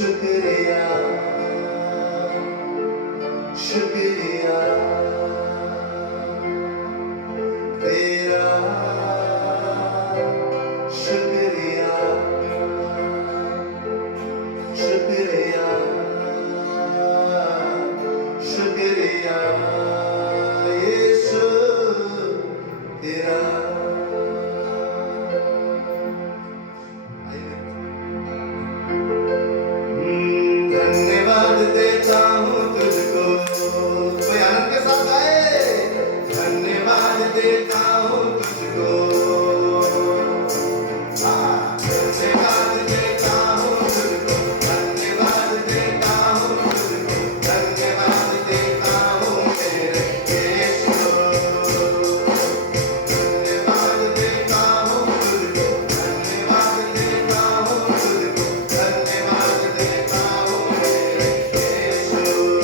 शुक्रिया शुक्रिया तेरा शुक्रिया शुक्रिया शुक्रिया यीशु तेरा धन्यवाद देता हूँ तुझको। कोई आनंद के साथ आए। धन्यवाद देता हूँ तुझको। धन्यवाद देता हूँ तुझको। धन्यवाद देता हूँ तुझको। धन्यवाद देता हूँ मेरे यीशु। धन्यवाद देता हूँ तुझको। धन्यवाद देता हूँ तुझको। धन्यवाद देता हूँ मेरे यीशु।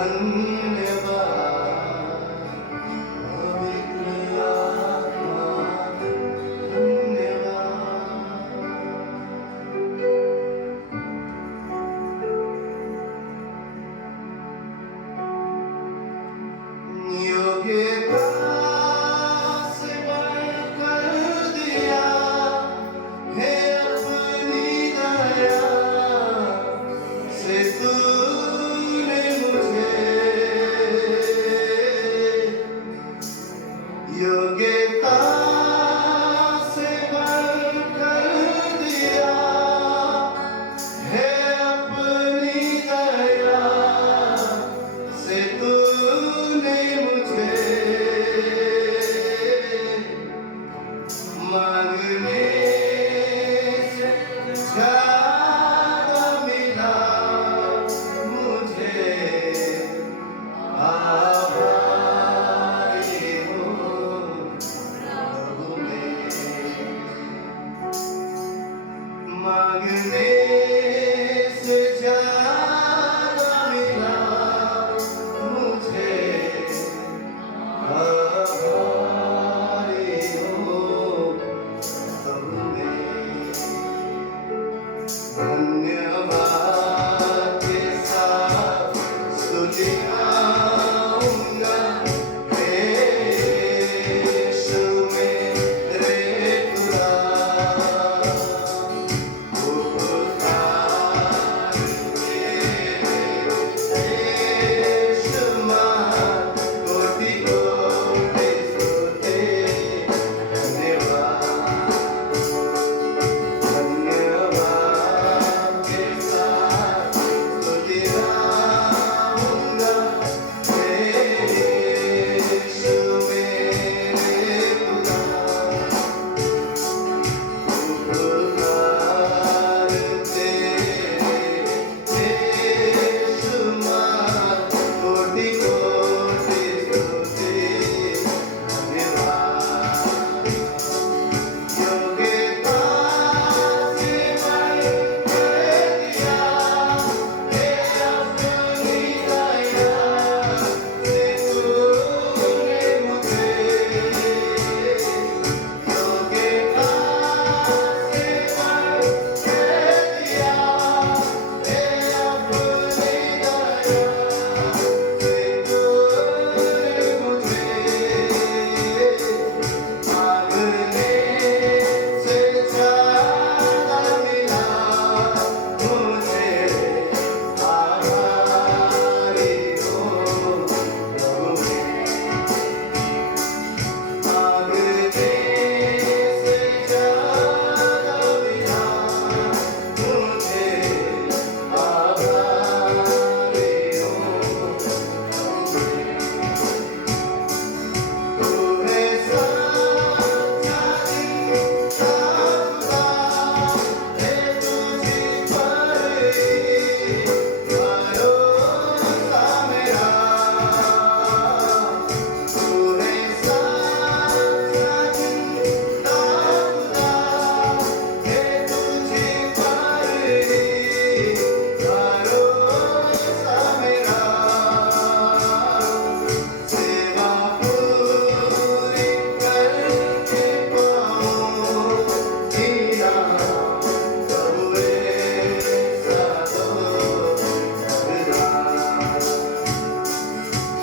धन्यवाद पवित्र आत्मा धन्यवाद। योग्यता से बढ़कर दिया है अपनी दया से तूने मुझे योग्यता से बढ़कर दिया है अपनी दया से तूने मुझे मांगने से ज्यादा मिला मुझे आभारी हूँ प्रभु मैं। मांगने से ज्यादा मिला मुझे आभारी हूँ प्रभु मैं। धन्यवाद के साथ स्तुति गाऊंगा यीशु मेरे खुदा। उपकार तेरे यीशु मान कोटि कोटि स्तुति धन्यवाद। धन्यवाद के साथ स्तुति गाऊंगा यीशु मेरे खुदा। उपकार तेरे यीशु मान कोटि कोटि स्तुति धन्यवाद। योग्यता से बढ़कर दिया है अपनी दया से तूने मुझे योग्यता से बढ़कर दिया है अपनी दया से तूने मुझे मांगने से ज्यादा मिला मुझे आभारी हूँ प्रभु मैं। मांगने से ज्यादा मिला मुझे आभारी हूँ प्रभु मैं। तू है सच्चा जिंदा खुदा है तुझी पर भरोसा मेरा। तू है सच्चा जिंदा खुदा है तुझी पर भरोसा मेरा। सेवा पूरी करके पाऊँ हीरा प्रभु ऐसा तो करना।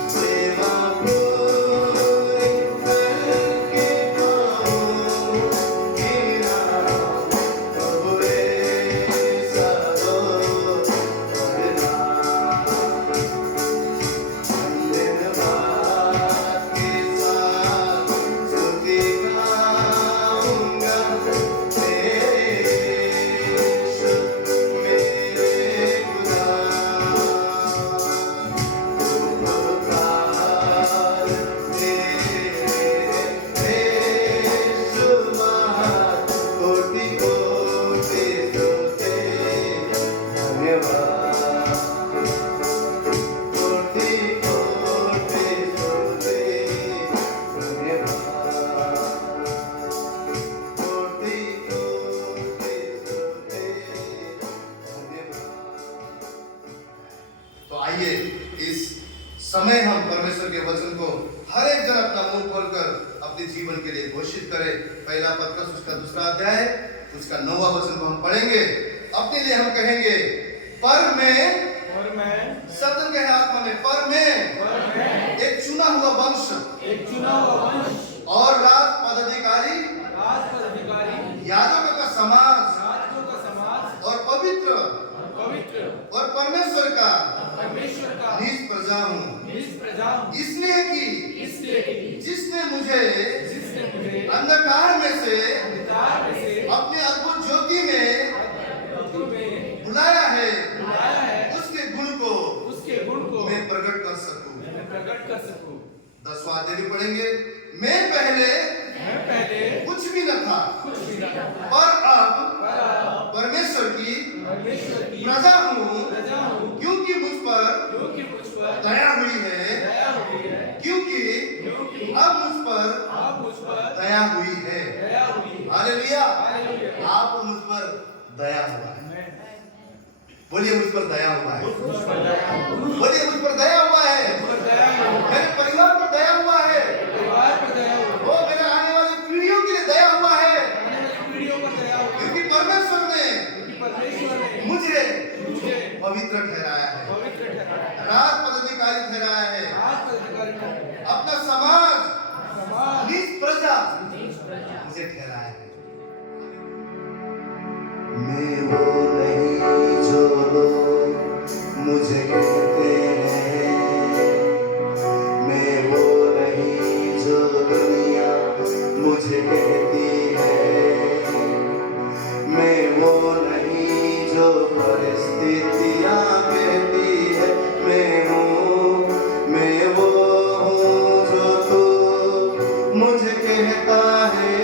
सेवा पूरी करके पाऊँ हीरा प्रभु ऐसा तो करना। धन्यवाद के साथ स्तुति गाऊंगा यीशु मेरे खुदा। उपकार तेरे यीशु मान कोटि कोटि स्तुति धन्यवाद। कोटि कोटि स्तुति धन्यवाद। कोटि कोटि स्तुति धन्यवाद। तो आइए इस समय हम परमेश्वर के वचन को हर एक जन अपना मुंह खोलकर अपने जीवन के लिए घोषित करे। पहला पत्रस उसका 2 अध्याय उसका 9वां वचन को हम पढ़ेंगे। अपने लिए हम कहेंगे, पर मैं सत्य के आत्मा में, पर मैं एक चुना हुआ वंश और राज पदाधिकारी याजकों का समाज और पवित्र और परमेश्वर का निज प्रजा हूँ, इसलिए कि जिसने मुझे अंधकार में से अपने अद्भुत ज्योति में बुलाया है, उसके गुण को मैं प्रकट कर सकूं। 10वां अध्याय भी पढ़ेंगे। मैं पहले कुछ भी न था, पर अब परमेश्वर की प्रजा हूँ, क्योंकि मुझ पर दया हुई है, क्योंकि अब मुझ पर दया हुई है। हालेलुया। आप मुझ पर दया हुआ है। बोलिए मुझ पर दया हुआ है। बोलिए मुझ पर दया हुआ है। मेरे परिवार पर दया हुआ है। वो मेरे आने वाली पीढ़ियों के लिए दया हुआ है, क्योंकि परमेश्वर ने मुझे पवित्र ठहराया है, राज पदाधिकारी ठहराया है, अपना समाज निज प्रजा मुझे ठहराया है। मैं वो नहीं जो लोग मुझे कहते हैं, मैं वो नहीं जो दुनिया मुझे कहती है, मैं वो नहीं जो परिस्थितियाँ कहती है, मैं वो हूँ जो तू मुझे कहता है।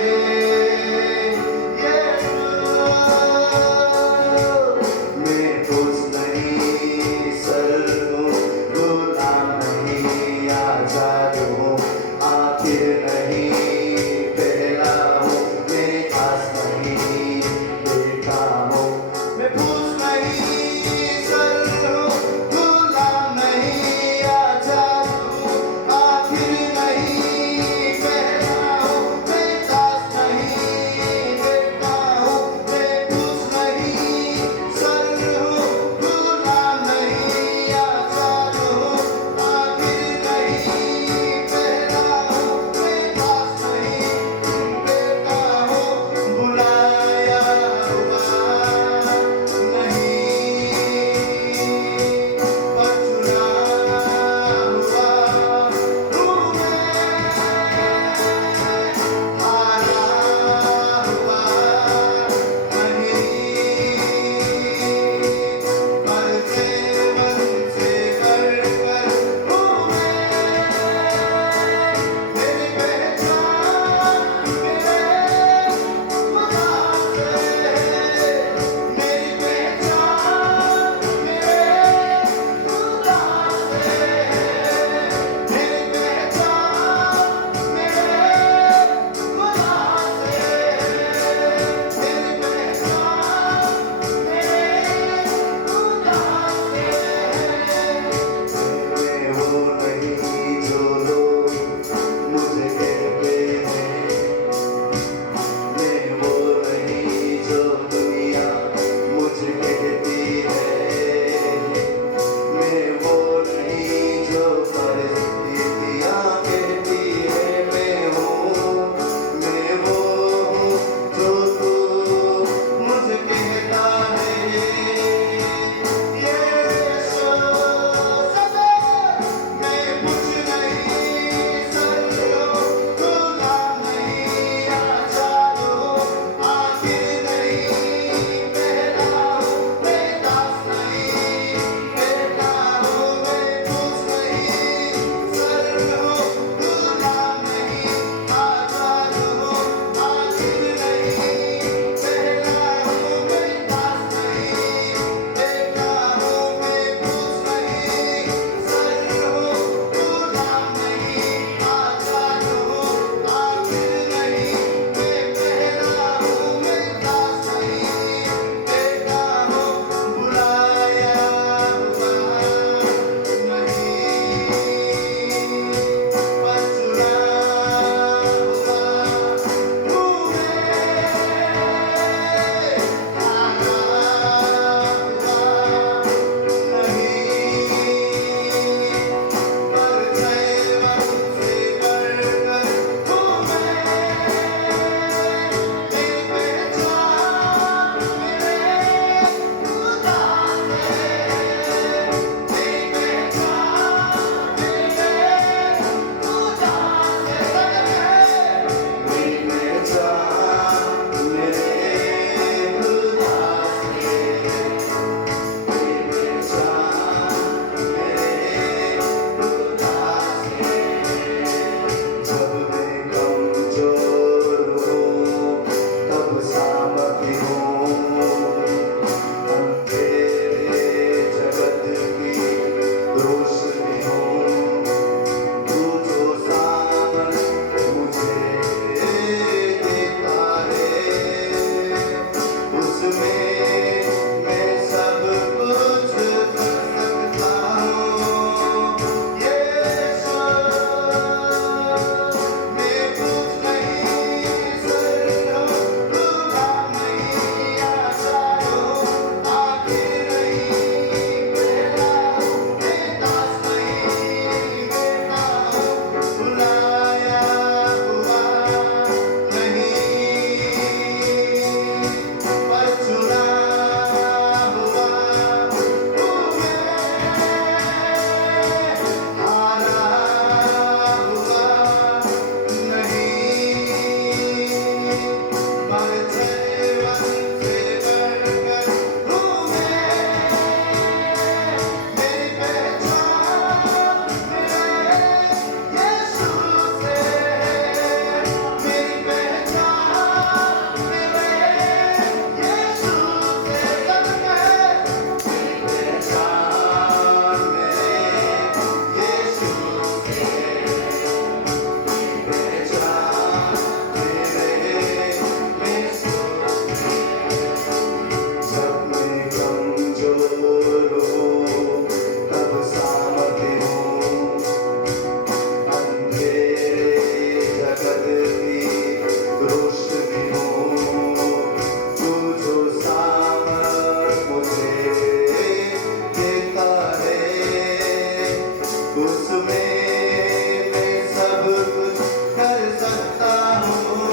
उसमें मैं सब कुछ कर सकता हूँ।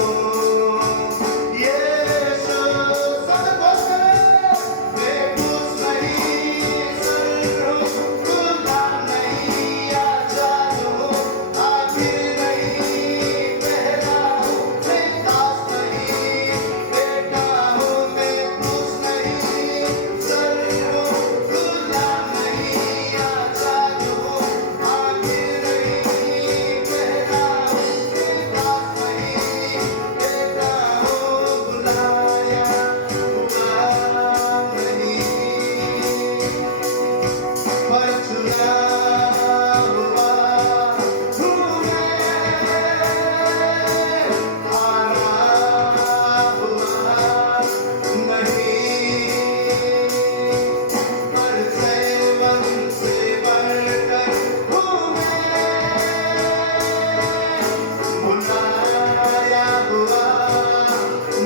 यीशु सब कुछ करे, मैं कुछ नहीं सरूं, गुलाम नहीं आजाद हूँ, आखिर नहीं पहला हूँ, मैं दास नहीं बेटा हूँ, मैं कुछ नहीं सरूं, गुलाम नहीं आजाद हूँ, आखिर नहीं पहला हूँ, मैं दास नहीं बेटा हूँ, बुलाया हुआ नहीं, पर चुना हुआ हूँ मैं, हारा हुआ नहीं, पर सेवन से बढ़कर हूँ मैं, बुलाया हुआ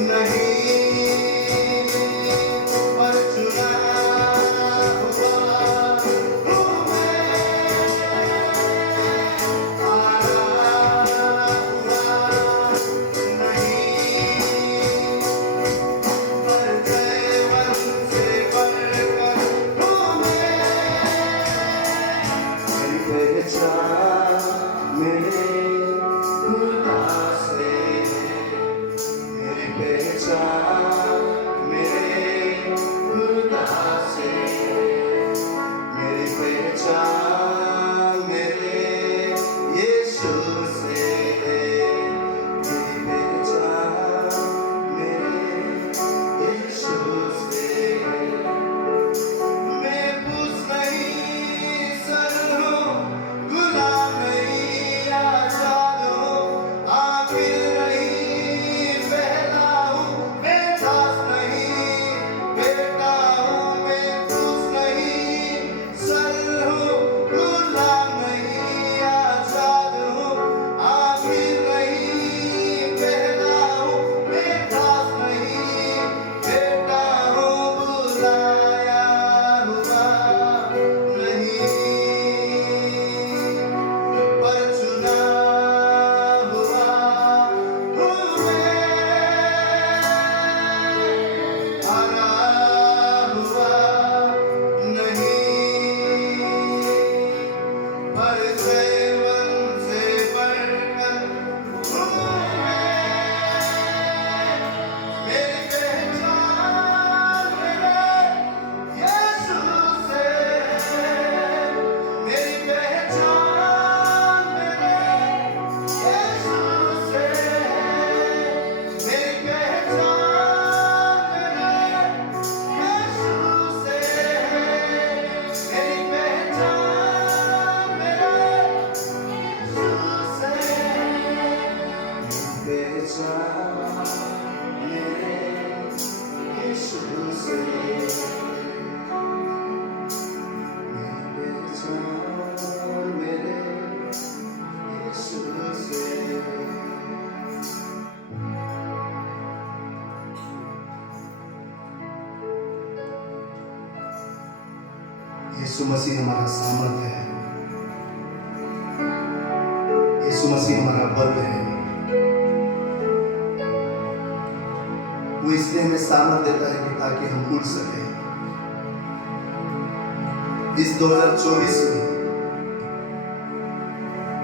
नहीं, पर चुना हुआ हूँ मैं, हारा हुआ नहीं, पर सेवन से बढ़कर हूँ मैं। मेरी पहचान मेरे खुदा से, मेरी पहचान मेरे खुदा से, मेरी पहचान मेरे यीशु से, मेरी पहचान मेरे यीशु से। मैं कुछ नहीं सरूं, गुलाम नहीं आजाद हूँ, आखिर नहीं पहला हूँ, मैं दास नहीं बेटा हूँ, मैं कुछ नहीं सरूं, गुलाम नहीं आजाद हूँ, आखिर नहीं पहला हूँ, मैं दास नहीं बेटा हूँ, बुलाया हुआ नहीं, पर चुना हुआ हूँ मैं, हारा हुआ नहीं, पर सेवन से बढ़कर हूँ मैं। मेरी पहचान मेरे यीशु से, मेरी पहचान मेरे यीशु से, मेरी पहचान मेरे यीशु से, मेरी पहचान मेरे यीशु से, पहचान मेरे यीशु से, पहचान मेरे यीशु से। यीशु मसीह हमारा सामर्थ्य है, यीशु मसीह हमारा बल है। वो इसलिए हमें सामर्थ्य देता है कि ताकि हम उड़ सके। इस 2024 में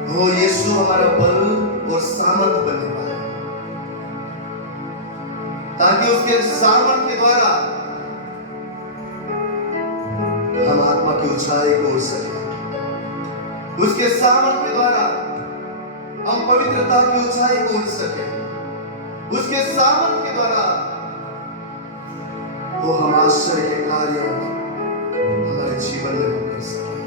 वो यीशु हमारा बल और सामर्थ्य बनने पाए, ताकि उसके सामर्थ्य के द्वारा हम आत्मा की ऊंचाई को उड़ सके। उसके सामर्थ्य के द्वारा हम पवित्रता की ऊंचाई को उड़ सके। उसके सामर्थ्य के द्वारा वो हम आश्चर्य के कार्य हमारे जीवन में कर सके।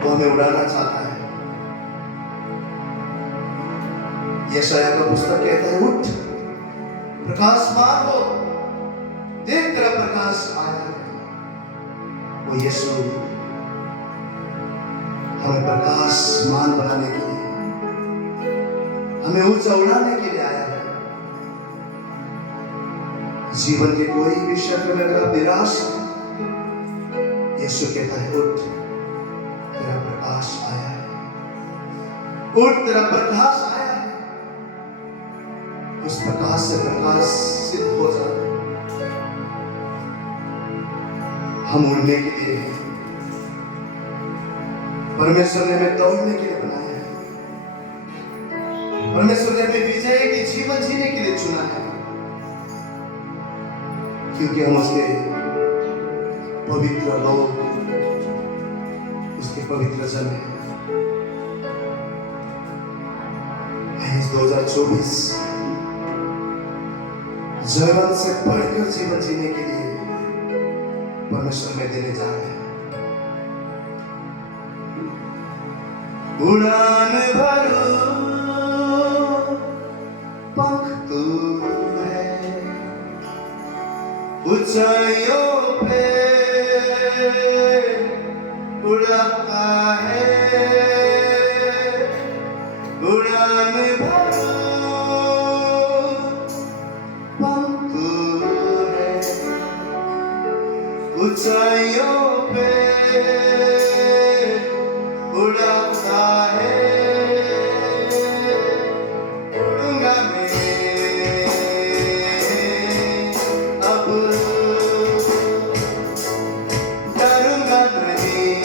वो हमें उड़ाना चाहता है। यशाया का पुस्तक कहता है, उठ प्रकाशमान हो, देख तेरा प्रकाश आया है। वो यीशु हमें प्रकाशमान बनाने के लिए, हमें ऊंचा उड़ाने के लिए आया है। जीवन के कोई भी क्षेत्र में अगर आप निराश हैं, यीशु कहता है उठ, उठ तेरा प्रकाश आया है, उस प्रकाश से प्रकाशित हो जा। हम उड़ने के लिए, परमेश्वर ने हमें दौड़ने के लिए बनाया है, परमेश्वर ने हमें विजय के जीवन जीने के लिए चुना है, क्योंकि हम उसके पवित्र लोग, उसके पवित्र जन हैं। 2024 जवान से बढ़कर जीवन जीने के लिए परमेश्वर में देने जा रहे हैं। उड़ान भरो पंख तूने ऊंचाइयों पे उड़ाता है। उड़ान भरो पंख तूने ऊंचाइयों पे उड़ाता है। उड़ूंगा मैं अब, डरूंगा नहीं,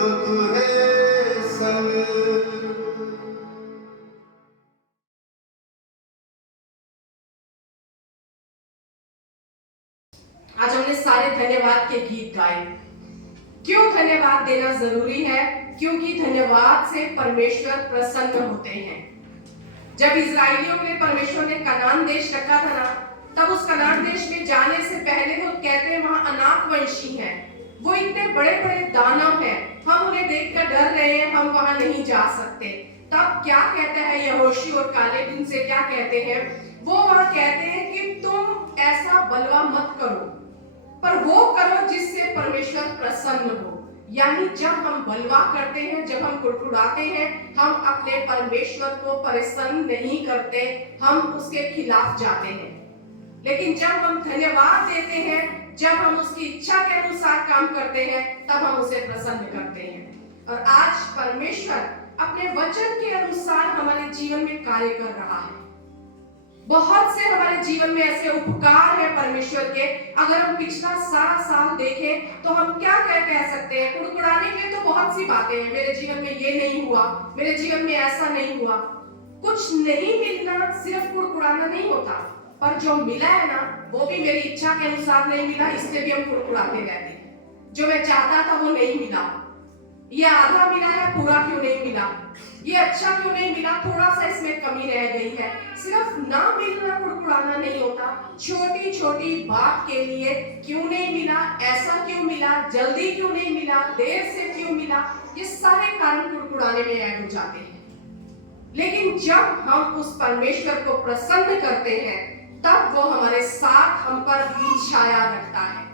जो तू है संग। आज हमने सारे धन्यवाद के गीत गाए। क्यों धन्यवाद देना जरूरी है? क्योंकि धन्यवाद से परमेश्वर प्रसन्न होते हैं। जब इजराइलियों के लिए परमेश्वर ने कनान देश रखा था ना, तब उस कनान देश में जाने से पहले वो कहते हैं वहां अनाकवंशी हैं, वो इतने बड़े बड़े दानव हैं, हम उन्हें देखकर डर रहे हैं, हम वहां नहीं जा सकते। तब क्या कहता है यहोशू और कालेब उनसे क्या कहते हैं? वो वहां कहते हैं कि तुम ऐसा बलवा मत करो, पर वो करो जिससे परमेश्वर प्रसन्न हो। यानी जब हम बलवा करते हैं, जब हम कुड़कुड़ाते हैं, हम अपने परमेश्वर को प्रसन्न नहीं करते, हम उसके खिलाफ जाते हैं। लेकिन जब हम धन्यवाद देते हैं, जब हम उसकी इच्छा के अनुसार काम करते हैं, तब हम उसे प्रसन्न करते हैं। और आज परमेश्वर अपने वचन के अनुसार हमारे जीवन में कार्य कर रहा है। बहुत से हमारे जीवन में ऐसे उपकार है परमेश्वर के। अगर हम पिछला सारा साल देखें तो हम क्या कह सकते हैं? कुड़कुड़ाने के लिए तो बहुत सी बातें हैं। मेरे जीवन में ये नहीं हुआ, मेरे जीवन में ऐसा नहीं हुआ। कुछ नहीं मिलना सिर्फ कुड़कुड़ाना नहीं होता, पर जो मिला है ना, वो भी मेरी इच्छा के अनुसार नहीं मिला, इसलिए भी हम कुड़कुड़ाते रहते हैं। जो मैं चाहता था वो नहीं मिला, ये आधा मिला है, पूरा क्यों नहीं मिला, ये अच्छा क्यों नहीं मिला, थोड़ा सा इसमें कमी रह गई है। सिर्फ ना मिलना कुड़कुड़ाना नहीं होता। छोटी छोटी बात के लिए क्यों नहीं मिला, ऐसा क्यों मिला, जल्दी क्यों नहीं मिला, देर से क्यों मिला, ये सारे कारण कुड़कुड़ाने में ऐड हो जाते हैं। लेकिन जब हम उस परमेश्वर को प्रसन्न करते हैं, तब वो हमारे साथ हम पर भी छाया रखता है।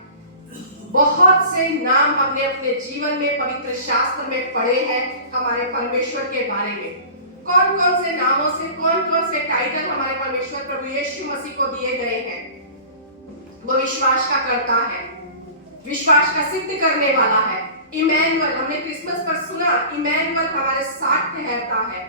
बहुत से नाम हमने अपने जीवन में पवित्र शास्त्र में पढ़े हैं हमारे परमेश्वर के बारे में। कौन कौन से नामों से, कौन कौन से टाइटल हमारे परमेश्वर प्रभु यीशु मसीह को दिए गए हैं? वो विश्वास का करता है, विश्वास का सिद्ध करने वाला है। इमैनुअल, हमने क्रिसमस पर सुना, इमैनुअल हमारे साथ ठहरता है।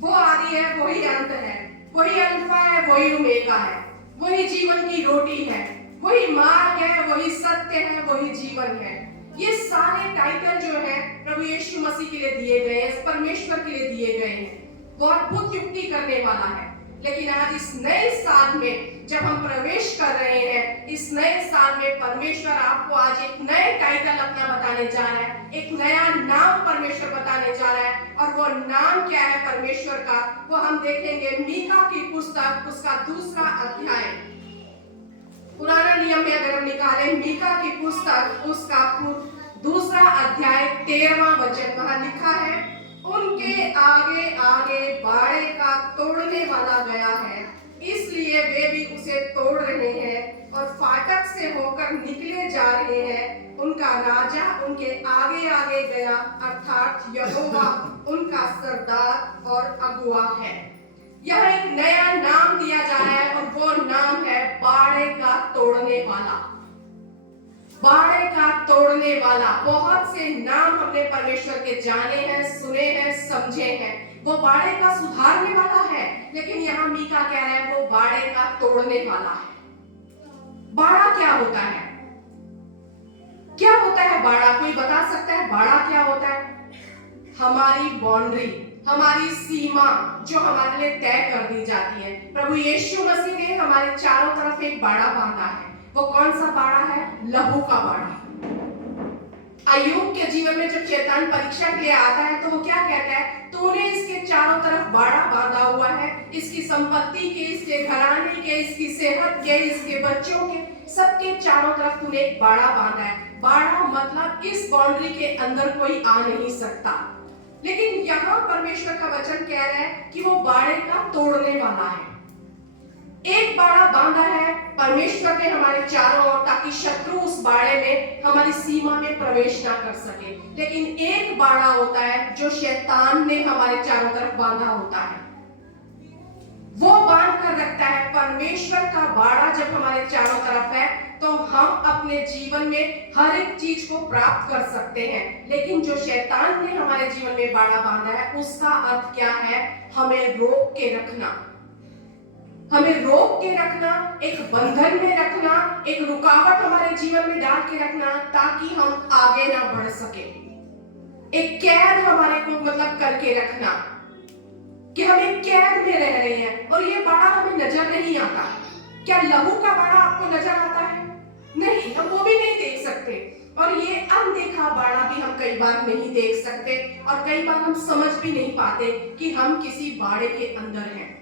वो आदि है, वही अंत है, वही अल्फा है, वही ओमेगा है, वही जीवन की रोटी है, वही मार्ग है, वही सत्य है, वही जीवन है। ये सारे टाइटल जो है प्रभु यीशु मसीह के लिए दिए गए हैं, परमेश्वर के लिए दिए गए हैं। वो अद्भुत युक्ति करने वाला है। लेकिन आज इस नए साल में जब हम प्रवेश कर रहे हैं, इस नए साल में परमेश्वर आपको आज एक नए टाइटल अपना बताने जा रहा है, एक नया नाम परमेश्वर बताने जा रहा है। और वो नाम क्या है परमेश्वर का, वो हम देखेंगे मीका की पुस्तक, उसका 2 अध्याय। पुराना नियम में अगर हम निकालें मीका की पुस्तक, उसका 2 अध्याय 13वां वचन, वहां लिखा है, उनके आगे आगे बाड़े का तोड़ने वाला गया है, इसलिए वे भी उसे तोड़ रहे हैं और फाटक से होकर निकले जा रहे हैं। उनका राजा उनके आगे आगे गया, अर्थात यहोवा उनका सरदार और अगुआ है। यह एक नया नाम दिया जा रहा है और वो नाम है बाड़े का तोड़ने वाला। बाड़े का तोड़ने वाला। बहुत से नाम हमने परमेश्वर के जाने हैं, सुने हैं, समझे हैं। वो बाड़े का सुधारने वाला है, लेकिन यहाँ मीका कह रहा है वो बाड़े का तोड़ने वाला है। बाड़ा क्या होता है? क्या होता है बाड़ा? कोई बता सकता है बाड़ा क्या होता है? हमारी बाउंड्री, हमारी सीमा जो हमारे लिए तय कर दी जाती है। प्रभु यीशु मसीह ने हमारे चारों तरफ एक बाड़ा बांधा है। वो कौन सा बाड़ा है? लहू का बाड़ा। अय्यूब के जीवन में जब शैतान परीक्षा के लिए आता है तो वो क्या कहता है? तूने इसके चारों तरफ बाड़ा बांधा हुआ है, इसकी संपत्ति के, इसके घराने के, इसकी सेहत के, इसके बच्चों के, सबके चारों तरफ तूने एक बाड़ा बांधा है। बाड़ा मतलब इस बाउंड्री के अंदर कोई आ नहीं सकता। लेकिन यहाँ परमेश्वर का वचन कह रहा है कि वो बाड़े का तोड़ने वाला है। एक बाड़ा बांधा है परमेश्वर ने हमारे चारों ओर, ताकि शत्रु उस बाड़े में, हमारी सीमा में प्रवेश ना कर सके। लेकिन एक बाड़ा होता है जो शैतान ने हमारे चारों तरफ बांधा होता है, वो बांध कर रखता है। परमेश्वर का बाड़ा जब हमारे चारों तरफ है तो हम अपने जीवन में हर एक चीज को प्राप्त कर सकते हैं। लेकिन जो शैतान ने हमारे जीवन में बाड़ा बांधा है, उसका अर्थ क्या है? हमें रोक के रखना, हमें रोक के रखना, एक बंधन में रखना, एक रुकावट हमारे जीवन में डाल के रखना, ताकि हम आगे ना बढ़ सके। एक कैद हमारे को मतलब करके रखना कि हम एक कैद में रह रहे हैं और ये बाड़ा हमें नजर नहीं आता। क्या लहू का बाड़ा आपको नजर आता है? नहीं, हम वो भी नहीं देख सकते। और ये अनदेखा बाड़ा भी हम कई बार नहीं देख सकते और कई बार हम समझ भी नहीं पाते कि हम किसी बाड़े के अंदर हैं,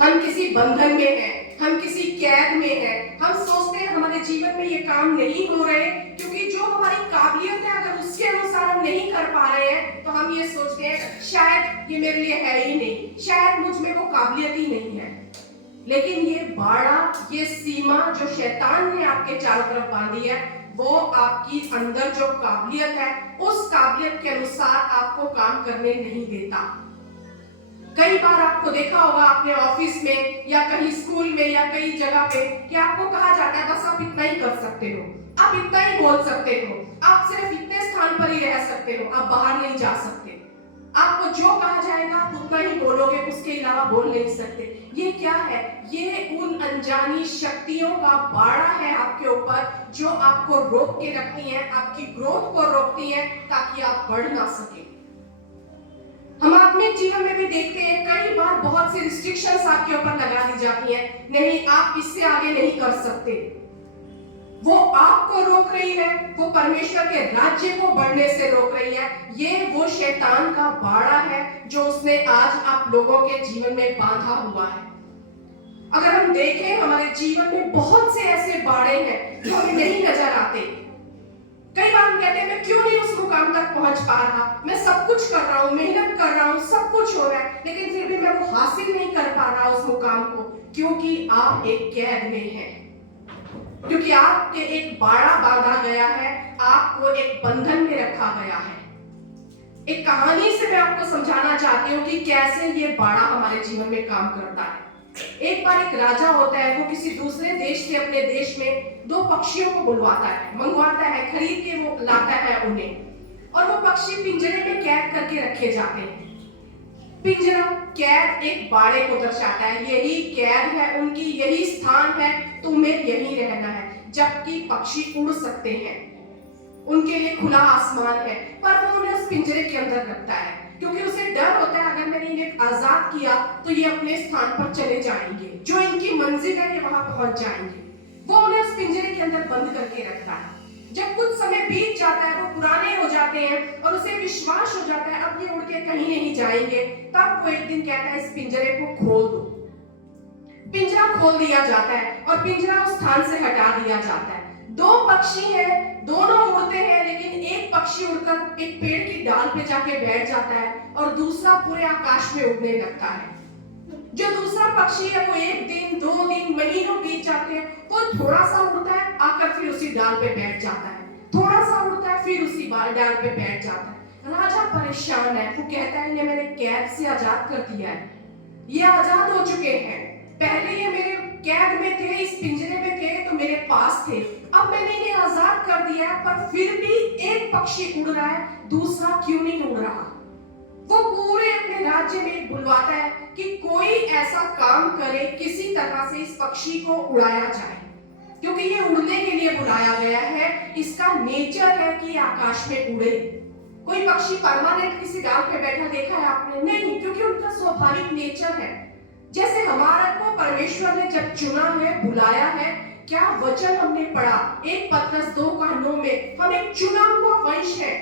हम किसी बंधन में हैं, हम किसी कैद में हैं। हम सोचते हैं हमारे जीवन में ये काम नहीं हो रहे क्योंकि जो हमारी काबिलियत है अगर उसके अनुसार हम नहीं कर पा रहे हैं तो हम ये सोचते हैं शायद ये मेरे लिए है ही नहीं, शायद मुझ में वो काबिलियत ही नहीं है। लेकिन ये बाड़ा, ये सीमा जो शैतान ने आपके चारों तरफ बांधी है, वो आपकी अंदर जो काबिलियत है उस काबिलियत के अनुसार आपको काम करने नहीं देता। कई बार आपको देखा होगा आपने ऑफिस में या कहीं स्कूल में या कई जगह पे कि आपको कहा जाता है बस आप इतना ही कर सकते हो, आप इतना ही बोल सकते हो, आप सिर्फ इतने स्थान पर ही रह सकते हो, आप बाहर नहीं जा सकते। आपको जो कहा जाएगा आप उतना ही बोलोगे, उसके अलावा बोल नहीं सकते। ये क्या है? ये उन अनजानी शक्तियों का बाड़ा है आपके ऊपर जो आपको रोक के रखती हैं, आपकी ग्रोथ को रोकती हैं ताकि आप बढ़ ना सके। हम अपने जीवन में भी देखते हैं कई बार बहुत सी रिस्ट्रिक्शंस आपके ऊपर लगा दी जाती हैं, नहीं आप इससे आगे नहीं कर सकते। वो आपको रोक रही है, वो परमेश्वर के राज्य को बढ़ने से रोक रही है। ये वो शैतान का बाड़ा है जो उसने आज आप लोगों के जीवन में बांधा हुआ है। अगर हम देखें हमारे जीवन में बहुत से ऐसे बाड़े हैं जो हमें नहीं नजर आते। कई बार हम कहते हैं मैं क्यों नहीं उस मुकाम तक पहुंच पा रहा, मैं सब कुछ कर रहा हूं, मेहनत कर रहा हूं, सब कुछ हो रहा है, लेकिन फिर भी मैं वो हासिल नहीं कर पा रहा उस मुकाम को, क्योंकि आप एक कैद में हैं, क्योंकि आपके एक बाड़ा बांधा गया है, आपको एक बंधन में रखा गया है। एक कहानी से मैं आपको समझाना चाहती हूँ कि कैसे ये बाड़ा हमारे जीवन में काम करता है। एक बार एक राजा होता है, वो किसी दूसरे देश से अपने देश में 2 पक्षियों को बुलवाता है, मंगवाता है, खरीद के वो लाता है उन्हें, और वो पक्षी पिंजरे में कैद करके रखे जाते हैं। पिंजरा, कैद एक बाड़े को दर्शाता है, यही कैद है उनकी, यही स्थान है, तुम्हें यहीं रहना है। जबकि पक्षी उड़ सकते हैं, उनके लिए खुला आसमान है, पर वो उन्हें उस पिंजरे के अंदर रखता है क्योंकि उसे डर होता है अगर मैंने इन्हें आजाद किया तो ये अपने स्थान पर चले जाएंगे, जो इनकी मंजिल है ये वहां पहुंच जाएंगे। वो उन्हें उस पिंजरे के अंदर बंद करके रखता है। जब कुछ समय बीत जाता है, वो पुराने हो जाते हैं और उसे विश्वास हो जाता है अब ये उड़ के कहीं नहीं जाएंगे, तब वो एक दिन कहता है इस पिंजरे को खोल दो। पिंजरा खोल दिया जाता है और पिंजरा उस स्थान से हटा दिया जाता है। 2 पक्षी हैं, दोनों उड़ते हैं, लेकिन एक पक्षी उड़कर एक पेड़ की डाल पे जाके बैठ जाता है और दूसरा पूरे आकाश में उड़ने लगता है। जो दूसरा पक्षी है वो 1 दिन, 2 दिन, महीनों बीत जाते हैं, वो थोड़ा सा उड़ता है, आकर फिर उसी डाल पे बैठ जाता है, थोड़ा सा उड़ता है, फिर उसी डाल पे बैठ जाता है। राजा परेशान है, वो कहता है इन्हें मैंने कैद से आजाद कर दिया है, ये आजाद हो चुके हैं, पहले ये मेरे कैद में थे, इस पिंजरे में थे तो मेरे पास थे, अब मैंने इन्हें आजाद कर दिया है, पर फिर भी एक पक्षी उड़ रहा है, दूसरा क्यों नहीं उड़ रहा? वो पूरे अपने राज्य में बुलवाता है कि कोई ऐसा काम करे, किसी तरह से इस पक्षी को उड़ाया जाए, क्योंकि ये उड़ने के लिए बुलाया गया है, इसका नेचर है कि आकाश में उड़े। कोई पक्षी परमानेंट किसी डाल पे बैठा देखा है आपने? नहीं, क्योंकि उनका स्वाभाविक नेचर है। जैसे हमारा को परमेश्वर ने जब चुना है, बुलाया है, क्या वचन हमने पढ़ा 1 पतरस 2:9 में, हम एक चुना हुआ वंश है,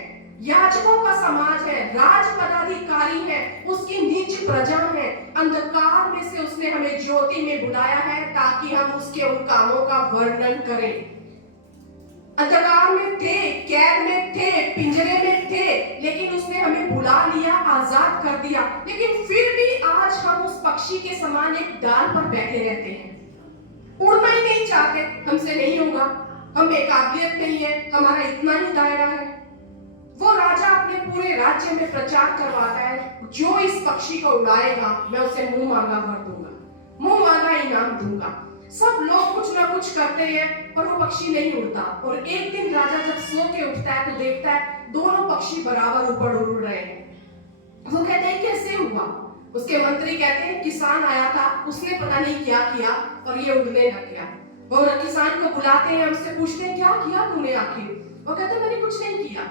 याजकों का समाज है, राज पदाधिकारी है, उसकी निज प्रजा है, अंधकार में से उसने हमें ज्योति में बुलाया है ताकि हम उसके उन कामों का वर्णन करें। अंधकार में थे, कैद में थे, पिंजरे में थे, लेकिन उसने हमें बुला लिया, आजाद कर दिया, लेकिन फिर भी आज हम उस पक्षी के समान एक डाल पर बैठे रहते हैं, उड़ना ही नहीं चाहते, हमसे नहीं होगा, हम बेकाबिलियत नहीं है, हमारा इतना ही दायरा है। वो राजा अपने पूरे राज्य में प्रचार करवाता है, जो इस पक्षी को उड़ाएगा मैं उसे मुंह मांगा भर दूंगा, मुंह मांगा इनाम दूंगा। सब लोग कुछ ना कुछ करते हैं पर वो पक्षी नहीं उड़ता। और एक दिन राजा जब सो के उठता है तो देखता है दोनों पक्षी बराबर ऊपर उड़ रहे हैं। वो कहते हैं कैसे हुआ? उसके मंत्री कहते हैं किसान आया था, उसने पता नहीं क्या किया और ये उड़ने लग गया। वो किसान को बुलाते हैं, उससे पूछते हैं क्या किया तूने आखिर? वो कहते हैं मैंने कुछ नहीं किया,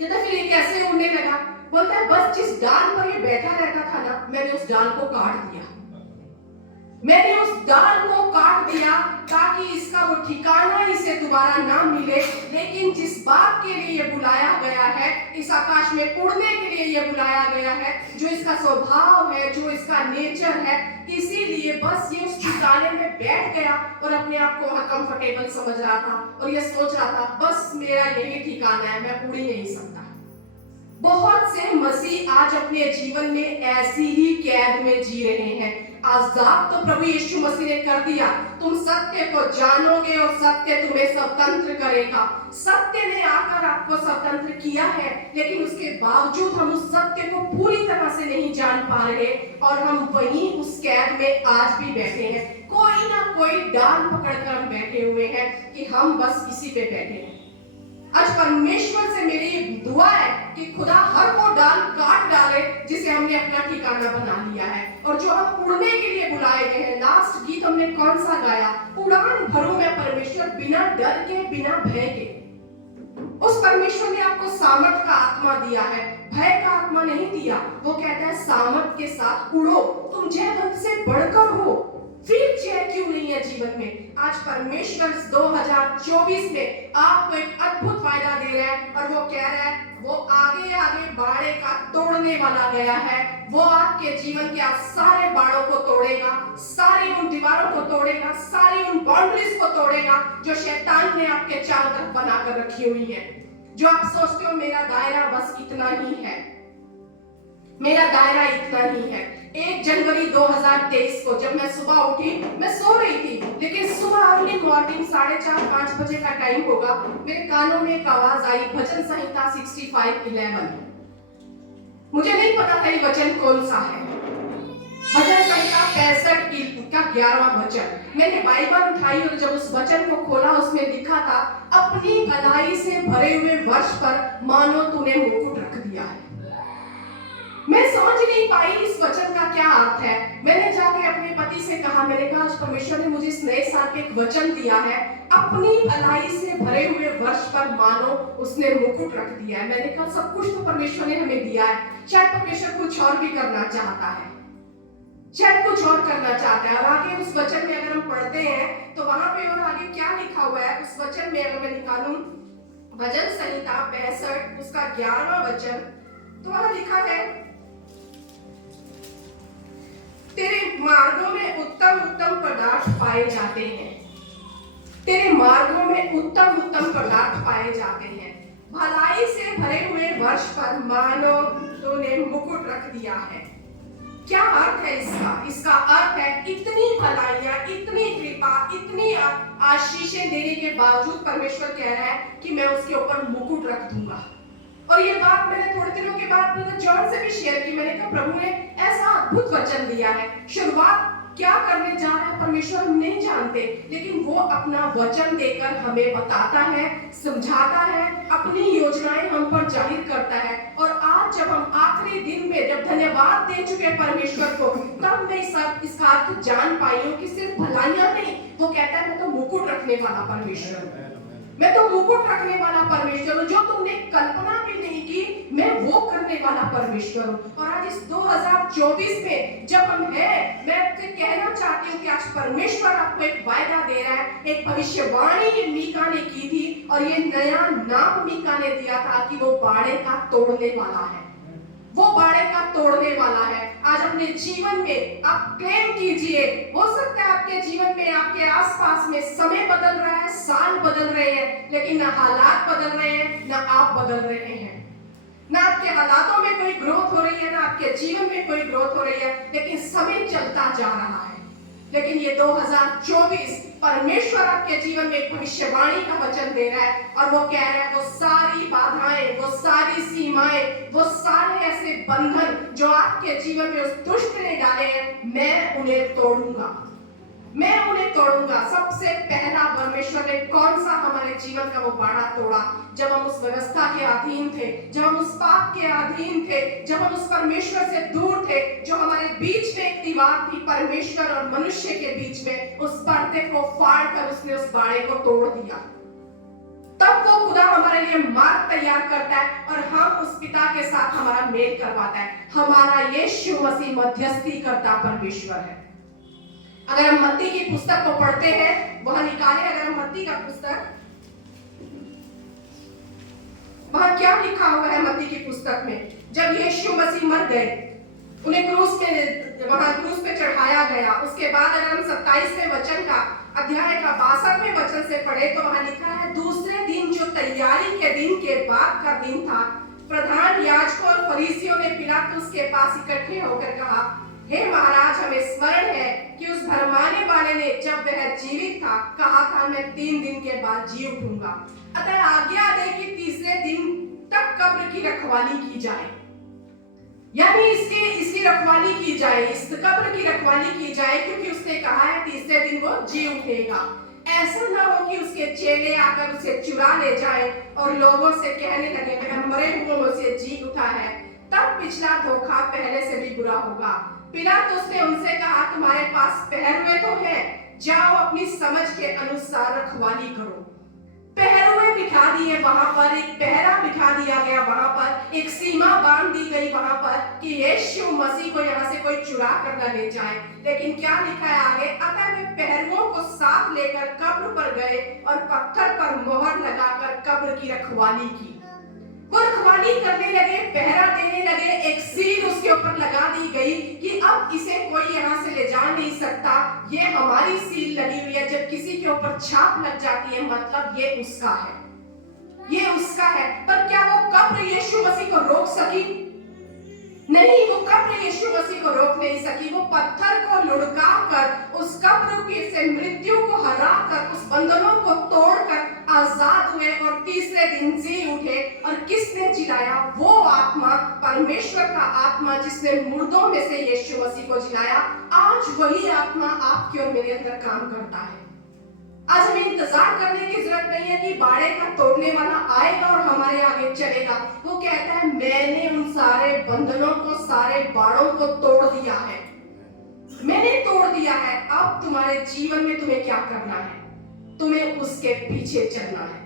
कहता फिर ये कैसे उड़ने लगा? बोलता है बस जिस डाल पर ये बैठा रहता था ना, मैंने उस डाल को काट दिया। मैंने उस डाल को काट दिया ताकि इसका वो ठिकाना इसे दोबारा ना मिले। लेकिन जिस बात के लिए ये बुलाया गया है, इस आकाश में उड़ने के लिए ये बुलाया गया है, जो इसका स्वभाव है, जो इसका नेचर है, इसीलिए बस ये उस ठिकाने में बैठ गया और अपने आप को वहां कंफर्टेबल समझ रहा था और ये सोच रहा था बस मेरा यही ठिकाना है, मैं उड़ ही नहीं सकता। बहुत से मसीह आज अपने जीवन में ऐसी ही कैद में जी रहे हैं। आजाद तो प्रभु यीशु मसीह ने कर दिया, तुम सत्य को जानोगे और सत्य तुम्हें स्वतंत्र करेगा। सत्य ने आकर आपको स्वतंत्र किया है, लेकिन उसके बावजूद हम उस सत्य को पूरी तरह से नहीं जान पा रहे और हम वहीं उस कैद में आज भी बैठे हैं। कोई ना कोई डाल पकड़कर हम बैठे हुए हैं कि हम बस इसी पे बैठे हैं। आज परमेश्वर से मेरी दुआ है कि खुदा हर वो डाल काट डाले जिसे हमने अपना ठिकाना बना लिया है और जो हम उड़ने के लिए बुलाए गए हैं। लास्ट गीत हमने कौन सा गाया? उड़ान भरूं मैं परमेश्वर, बिना डर के, बिना भय के। उस परमेश्वर ने आपको सामर्थ का आत्मा दिया है, भय का आत्मा नहीं दिया। वो कहता है सामर्थ के साथ उड़ो, तुम जयवंत से बढ़कर हो। फिर जय क्यों नहीं है जीवन में? आज परमेश्वर 2024 में आपको एक अद्भुत वायदा दे रहा है और वो कह रहा है वो आगे आगे बाड़े का तोड़ने वाला गया है। वो आपके जीवन के सारे बाड़ों को तोड़ेगा, सारी उन दीवारों को तोड़ेगा, सारी उन बाउंड्रीज को तोड़ेगा जो शैतान ने आपके चारों तरफ बनाकर रखी हुई है। जो आप सोचते हो मेरा दायरा बस इतना ही है, मेरा दायरा इतना ही है। 1 जनवरी 2023 को जब मैं सुबह उठी, मैं सो रही थी, लेकिन सुबह अर्ली मॉर्निंग 4:30-5 बजे का टाइम होगा, मेरे कानों में एक आवाज आई, भजन संहिता 65:11। मुझे नहीं पता था ये वचन कौन सा है। भजन संहिता 65 का 11वां वचन। मैंने बाइबल उठाई और जब उस वचन को खोला, उसमें लिखा था अपनी भलाई से भरे हुए वर्ष पर मानो तूने मुकुट रख दिया है। मैं समझ नहीं पाई इस वचन का क्या अर्थ है। मैंने जाके अपने पति से कहा, मैंने कहा आज परमेश्वर ने मुझे इस नए साल पे एक वचन दिया है, अपनी भलाई से भरे हुए वर्ष पर मानो उसने मुकुट रख दिया है। मैंने कहा सब कुछ तो परमेश्वर ने हमें दिया है, शायद परमेश्वर कुछ और भी करना चाहता है, शायद कुछ और करना चाहता है। और आगे उस वचन में अगर हम पढ़ते हैं तो वहां पे और आगे क्या लिखा हुआ है उस वचन में, अगर मैं निकालूं भजन संहिता 65 उसका 11वां वचन, तो वहां लिखा है तेरे मार्गों में उत्तम उत्तम पदार्थ पाए जाते हैं, तेरे मार्गों में उत्तम उत्तम पदार्थ पाए जाते हैं, भलाई से भरे हुए वर्ष पर मानो तूने मुकुट रख दिया है। क्या अर्थ है इसका? इसका अर्थ है इतनी भलाइयां, इतनी कृपा, इतनी आशीषें देने के बावजूद परमेश्वर कह रहा है कि मैं उसके ऊपर मुकुट रख दूंगा। और ये बात मैंने थोड़े दिनों के बाद ब्रदर जॉन से भी शेयर की। मैंने कहा प्रभु ने ऐसा अद्भुत वचन दिया है, शुरुआत क्या करने जा रहा है परमेश्वर हम नहीं जानते, लेकिन वो अपना वचन देकर हमें बताता है, समझाता है, अपनी योजनाएं हम पर जाहिर करता है। और आज जब हम आखिरी दिन में जब धन्यवाद दे चुके परमेश्वर को, तब मैं इसका अर्थ जान पाई हूं कि सिर्फ भलाइयां नहीं, वो कहता है मैं तो मुकुट रखने वाला परमेश्वर, मैं तो मुकुट रखने वाला परमेश्वर हूं, जो तुमने कल्पना भी नहीं की मैं वो करने वाला परमेश्वर हूं। और आज इस 2024 में जब हम हैं, मैं आपसे कहना चाहती हूँ कि आज परमेश्वर आपको एक वायदा दे रहा है। एक भविष्यवाणी ये मीका ने की थी और ये नया नाम मीका ने दिया था कि वो बाड़े का तोड़ने वाला है, वो बाड़े का तोड़ने वाला है। आज अपने जीवन में आप क्लेम कीजिए। हो सकता है आपके जीवन में, आपके आसपास में समय बदल रहा है, साल बदल रहे हैं, लेकिन ना हालात बदल रहे हैं, ना आप बदल रहे हैं, ना आपके हालातों में कोई ग्रोथ हो रही है, ना आपके जीवन में कोई ग्रोथ हो रही है, लेकिन समय चलता जा रहा है। लेकिन ये 2024 परमेश्वर आपके जीवन में एक भविष्यवाणी का वचन दे रहा है और वो कह रहा है वो सारी बाधाएं, वो सारी सीमाएं, वो सारे ऐसे बंधन जो आपके जीवन में उस दुष्ट ने डाले हैं, मैं उन्हें तोड़ूंगा, मैं उन्हें तोड़ूंगा। सबसे पहला परमेश्वर ने कौन सा हमारे जीवन का वो बाड़ा तोड़ा? जब हम उस व्यवस्था के अधीन थे, जब हम उस पाप के अधीन थे, जब हम उस परमेश्वर से दूर थे, जो हमारे बीच में एक दीवार थी परमेश्वर और मनुष्य के बीच में, उस पर्दे को फाड़ कर उसने उस बाड़े को तोड़ दिया। तब वो खुदा हमारे लिए मार्ग तैयार करता है और हम उस पिता के साथ हमारा मेल करवाता है। हमारा यीशु मसीह मध्यस्थी करता परमेश्वर है। अगर हम मत्ती की पुस्तक को पढ़ते हैं, वहां निकाले अगर हम मत्ती का पुस्तक, वहां क्या लिखा हुआ है मत्ती की पुस्तक में? जब यीशु मसीह मर गए, उन्हें क्रूस पे चढ़ाया गया, उसके बाद अगर हम 27वें वचन का अध्याय का 62वें वचन से पढ़े तो वहां लिखा है, दूसरे दिन जो तैयारी के दिन के बाद का दिन था, प्रधान याजकों और फरीसियों ने पिलातुस के पास इकट्ठे होकर कहा, हे महाराज, हमें स्मरण है कि उस भरमाने वाले ने जब वह जीवित था कहा था, मैं 3 दिन के बाद जी उठूंगा। अतः आज्ञा दे कि तीसरे दिन तक कब्र की रखवाली की जाए, यानी इसकी रखवाली की जाए, इस कब्र की रखवाली की जाए, क्योंकि उसने कहा है तीसरे दिन वो जी उठेगा। ऐसा ना हो कि उसके चेले आकर उसे चुरा ले जाए और लोगों से कहने लगे, वह मरे हुओं से जी उठा है। तब पिछला धोखा पहले से भी बुरा होगा। पिलातुस ने उनसे कहा, तुम्हारे पास पहरुए तो है, जाओ अपनी समझ के अनुसार रखवाली करो। पहरुए बिठा दिए वहां पर, एक पहरा बिठा दिया गया वहां पर, एक सीमा बांध दी गई वहां पर कि यीशु मसीह को यहाँ से कोई चुरा कर न ले जाए। लेकिन क्या लिखा है आगे? अतः वे पहरुओं को साथ लेकर कब्र पर गए और पत्थर पर मोहर लगाकर कब्र की रखवाली की। वो रखवाली करने लगे, पहरा देने लगे, एक सील उसके ऊपर लगा दी गई कि अब इसे कोई यहाँ से ले जा नहीं सकता, ये हमारी सील लगी हुई है। जब किसी के ऊपर छाप लग जाती है मतलब ये उसका है, ये उसका है। पर क्या वो कब्र यीशु मसीह को रोक सकी? नहीं, वो कब्र यीशु मसीह को रोक नहीं सकी। वो पत्थर को लुढ़का कर, उस कब्र की से मृत्यु को हरा कर, उस बंधनों को तोड़कर आजाद हुए और तीसरे दिन जी उठे। और किसने जिलाया? वो आत्मा, परमेश्वर का आत्मा, जिसने मुर्दों में से यीशु मसीह को जिलाया। आज वही आत्मा आपके और मेरे अंदर काम करता है। आज हमें इंतजार करने की जरूरत नहीं है कि बाड़े का तोड़ने वाला आएगा और हमारे आगे चलेगा। वो कहता है, मैंने उन सारे बंधनों को, सारे बाड़ों को तोड़ दिया है, मैंने तोड़ दिया है। अब तुम्हारे जीवन में तुम्हें क्या करना है? तुम्हें उसके पीछे चलना है।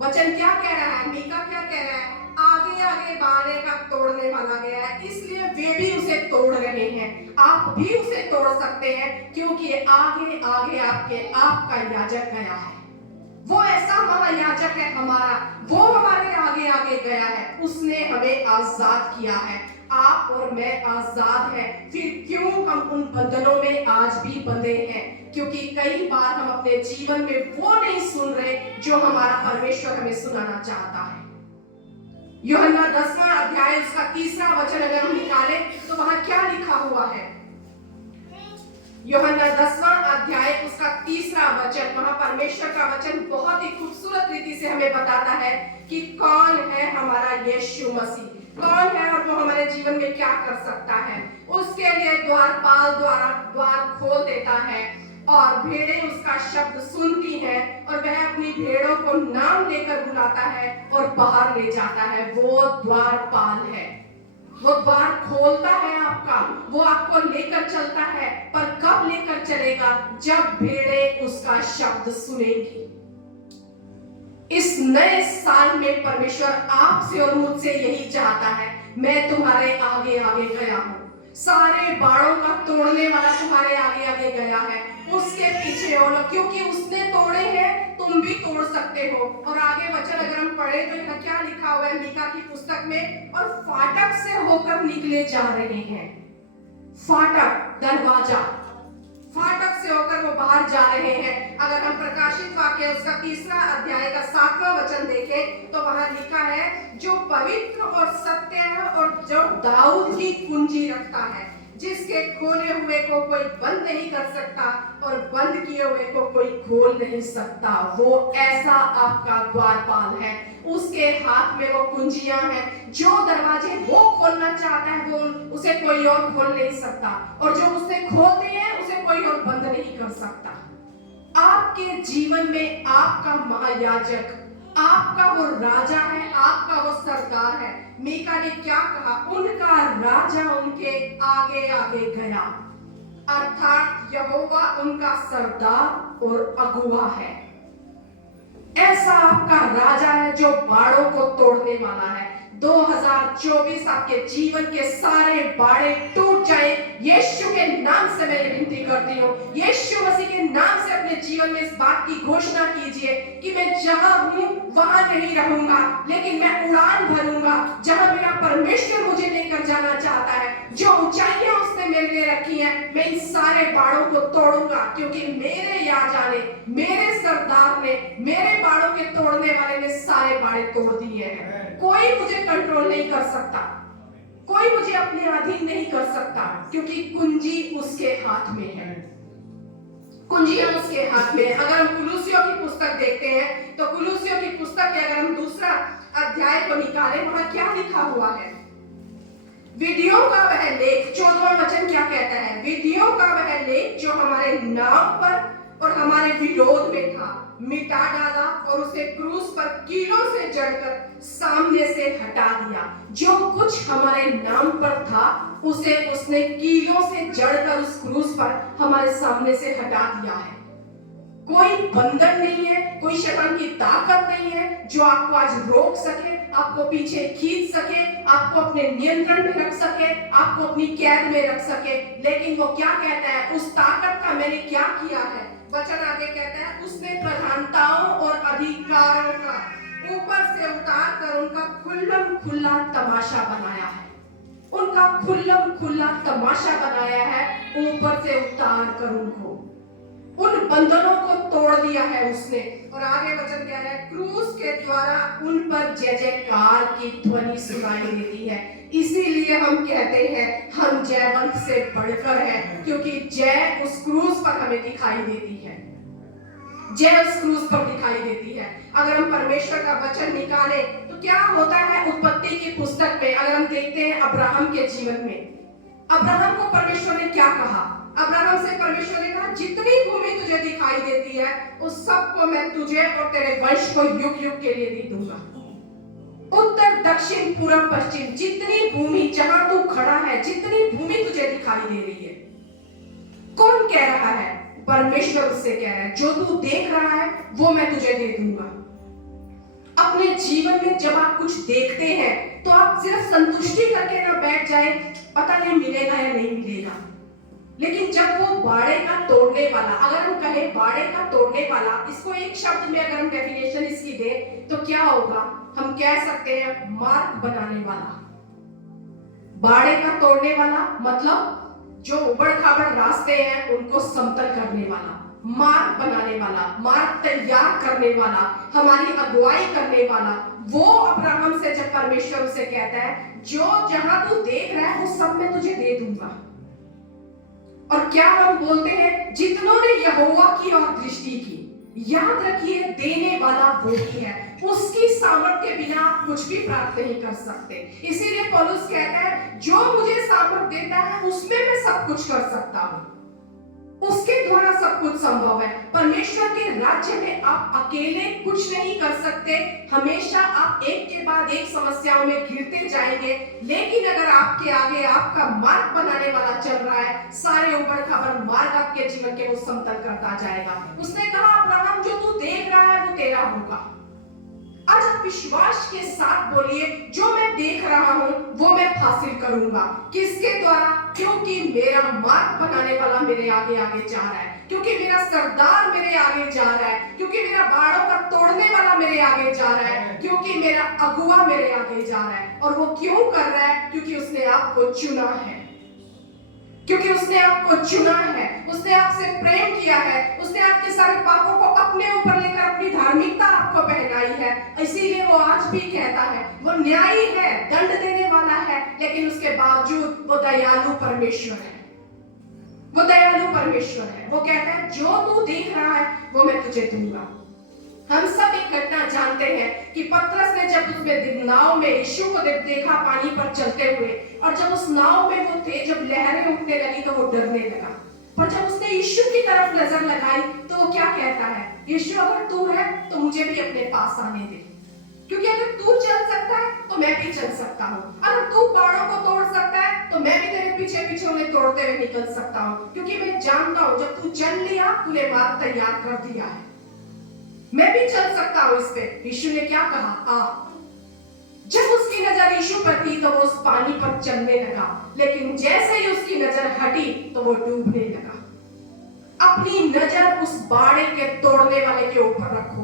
वचन क्या कह रहा है? मीका क्या कह रहा है? आगे आगे बाड़े का तोड़ने वाला गया है, इसलिए वे भी उसे तोड़ रहे हैं। आप भी उसे तोड़ सकते हैं, क्योंकि आगे आगे आपका याजक गया है। वो ऐसा महायाजक है हमारा, वो हमारे आगे आगे गया है, उसने हमें आजाद किया है। आप और मैं आजाद हैं। फिर क्यों हम उन बंधनों में आज भी बंधे हैं? क्योंकि कई बार हम अपने जीवन में वो नहीं सुन रहे जो हमारा परमेश्वर हमें सुनाना चाहता है। यूहन्ना 10वां अध्याय उसका 3रा वचन अगर हम निकाले तो वहां क्या लिखा हुआ है? यूहन्ना 10वां अध्याय उसका 3रा वचन, वहां परमेश्वर का वचन बहुत ही खूबसूरत रीति से हमें बताता है कि कौन है हमारा यीशु मसीह, कौन है और वो हमारे जीवन में क्या कर सकता है। उसके लिए द्वारपाल द्वार खोल देता है और भेड़ें उसका शब्द सुनती हैं और वह अपनी भेड़ों को नाम लेकर बुलाता है और बाहर ले जाता है। वो द्वारपाल है, वो द्वार खोलता है आपका, वो आपको लेकर चलता है। पर कब लेकर चलेगा? जब भेड़ें उसका शब्द सुनेंगी। इस नए साल में परमेश्वर आपसे और मुझसे यही चाहता है, मैं तुम्हारे आगे आगे गया हूं, सारे बाड़ों का तोड़ने वाला तुम्हारे आगे आगे गया है, उसके पीछे हो लो, क्योंकि उसने तोड़े हैं तुम भी तोड़ सकते हो। और आगे वचन अगर हम पढ़े तो यहाँ क्या लिखा हुआ है मीका की पुस्तक में? और फाटक से होकर निकले जा रहे हैं। फाटक, दरवाजा, फाटक से होकर वो बाहर जा रहे हैं। अगर हम प्रकाशित वाक्य उसका 3रा अध्याय का 7वां वचन देखें तो वहां लिखा है, जो पवित्र और सत्य है और जो दाऊद की कुंजी रखता है, जिसके खोले हुए को कोई बंद नहीं कर सकता और बंद किए हुए को कोई खोल नहीं सकता। वो ऐसा आपका द्वारपाल है, उसके हाथ में वो कुंजियां हैं। जो दरवाजे वो खोलना चाहता है वो उसे कोई और खोल नहीं सकता, और जो उसने खोल दिए हैं उसे कोई और बंद नहीं कर सकता। आपके जीवन में आपका महायाजक, आपका वो राजा है, आपका वो सरदार है। मीका ने क्या कहा? उनका राजा उनके आगे आगे गया, अर्थात यहोवा उनका सरदार और अगुवा है। ऐसा आपका राजा है जो बाड़ों को तोड़ने वाला है। 2024 आपके जीवन के सारे बाड़े टूट जाए, यीशु के नाम से मैं विनती करती हूँ। यीशु मसीह के नाम से अपने जीवन में इस बात की घोषणा कीजिए कि मैं जहां हूँ वहां नहीं रहूंगा, लेकिन मैं उड़ान भरूंगा जहां मेरा परमेश्वर मुझे लेकर जाना चाहता है। जो ऊंचाइयां उसने मेरे लिए रखी हैं, मैं इन सारे बाड़ों को तोड़ूंगा, क्योंकि मेरे याजक ने, मेरे सरदार ने, मेरे बाड़ों के तोड़ने वाले ने सारे बाड़े तोड़ दिए हैं। कोई मुझे कंट्रोल नहीं कर सकता, कोई मुझे अपने अधीन नहीं कर सकता, क्योंकि कुंजी उसके हाथ में है। कुंजियां उसके हाथ में है। अगर हम कुलुसियों की पुस्तक देखते हैं तो कुलुसियों की पुस्तक के अगर हम दूसरा अध्याय को निकालें, वहां क्या लिखा हुआ है? विधियों का वह लेख, 14वां वचन क्या कहता है? विधियों का वह लेख जो हमारे नाम पर और हमारे विरोध में था, मिटा डाला और उसे क्रूस पर कीलों से जड़कर सामने से हटा दिया। जो कुछ हमारे नाम पर था उसे उसने कीलों से जड़कर उस क्रूस पर हमारे सामने से हटा दिया है। कोई बंधन नहीं है, कोई शैतान की ताकत नहीं है जो आपको आज रोक सके, आपको पीछे खींच सके, आपको अपने नियंत्रण में रख सके, आपको अपनी कैद में रख सके। लेकिन वो क्या कहता है? उस ताकत का मैंने क्या किया है? वचन आगे कहता है, उसने प्रधानताओं और अधिकारों का ऊपर से उतार कर उनका खुल्लम खुल्ला तमाशा बनाया है। उनका खुल्लम खुल्ला तमाशा बनाया है, ऊपर से उतार कर उनको, उन बंधनों को तोड़ दिया है उसने। और आगे वचन कह रहा है, क्रूस के द्वारा उन पर जय जयकार की ध्वनि सुनाई देती है। इसीलिए हम कहते हैं हम जयवंत से बढ़कर है, क्योंकि जय उस क्रूस पर हमें दिखाई देती है। जय उस क्रूस पर दिखाई देती है। अगर हम परमेश्वर का वचन निकालें तो क्या होता है? उत्पत्ति की पुस्तक में अगर हम देखते हैं अब्राहम के जीवन में, अब्राहम को परमेश्वर ने क्या कहा? अब्राहम से परमेश्वर ने कहा, जितनी भूमि तुझे दिखाई देती है उस सब को मैं तुझे और तेरे वंश को युग युग के लिए दे दूंगा। उत्तर दक्षिण पूर्व पश्चिम, जितनी भूमि जहां तू खड़ा है, जितनी भूमि तुझे दिखाई दे रही है, कौन कह रहा है? परमेश्वर उससे कह रहा है, जो तू देख रहा है वो मैं तुझे दे दूंगा। अपने जीवन में जब आप कुछ देखते हैं तो आप सिर्फ संतुष्टि करके ना बैठ जाए, पता नहीं मिलेगा या नहीं मिलेगा। लेकिन जब वो बाड़े का तोड़ने वाला, अगर हम कहें बाड़े का तोड़ने वाला, इसको एक शब्द में अगर हम डेफिनेशन इसकी दें तो क्या होगा? हम कह सकते हैं मार्ग बनाने वाला। बाड़े का तोड़ने वाला मतलब जो उबड़ खाबड़ रास्ते हैं उनको समतल करने वाला, मार्ग बनाने वाला, मार्ग तैयार करने वाला, हमारी अगुवाई करने वाला। वो अब्राहम से जब परमेश्वर उसे कहता है, जो जहां तू देख रहा है वो सब मैं तुझे दे दूंगा। और क्या हम बोलते हैं? जितनों ने यहोवा की ओर दृष्टि की, याद रखिए देने वाला वो ही है, उसकी सामर्थ्य के बिना आप कुछ भी प्राप्त नहीं कर सकते। इसीलिए पौलुस कहता है, जो मुझे सामर्थ्य देता है उसमें मैं सब कुछ कर सकता हूं, उसके द्वारा सब कुछ संभव है। परमेश्वर के राज्य में आप अकेले कुछ नहीं कर सकते, हमेशा आप एक के बाद एक समस्याओं में घिरते जाएंगे। लेकिन अगर आपके आगे आपका मार्ग बनाने वाला चल रहा है, सारे ऊबड़ खाबड़ मार्ग आपके जीवन के वो समतल करता जाएगा। उसने कहा, अब्राहम जो तू देख रहा है वो तेरा होगा। आज आप विश्वास के साथ बोलिए, जो मैं देख रहा हूं वो मैं हासिल करूंगा। किसके द्वारा? क्योंकि मेरा मार्ग बनाने वाला मेरे आगे आगे जा रहा है, क्योंकि मेरा सरदार मेरे आगे जा रहा है, क्योंकि मेरा बाड़ों का तोड़ने वाला मेरे आगे जा रहा है, क्योंकि मेरा अगुआ मेरे आगे जा रहा है। और वो क्यों कर रहा है? क्योंकि उसने आपको चुना है, क्योंकि उसने आपको चुना है, उसने आपसे प्रेम किया है, उसने आपके सारे पापों को अपने ऊपर लेकर अपनी धार्मिकता आपको पहनाई है। इसीलिए वो आज भी कहता है, वो न्यायी है, दंड देने वाला है, लेकिन उसके बावजूद वो दयालु परमेश्वर है। वो दयालु परमेश्वर है। वो कहता है, जो तू देख रहा है वो मैं तुझे दूंगा। हम सब एक घटना जानते हैं कि पतरस ने जब उसमें नाव में यीशु को देखा पानी पर चलते हुए, और जब उस नाव में वो थे, जब लहरें उठने लगी तो वो डरने लगा। पर जब उसने यीशु की तरफ नजर लगाई तो वो क्या कहता है? यीशु, अगर तू है तो मुझे भी अपने पास आने दे, क्योंकि अगर तू चल सकता है तो मैं भी चल सकता हूँ। अगर तू पहाड़ों को तोड़ सकता है तो मैं भी तेरे पीछे पीछे उन्हें तोड़ते हुए निकल सकता हूँ, क्योंकि मैं जानता हूँ जब तू चल लिया, तूने मार्ग तैयार कर दिया है। मैं भी चल सकता हूं इस पे। यीशु ने क्या कहा? आ। जब उसकी नजर यीशु पर थी तो वो उस पानी पर चलने लगा, लेकिन जैसे ही उसकी नजर हटी तो वो डूबने लगा। अपनी नजर उस बाड़े के तोड़ने वाले के ऊपर रखो।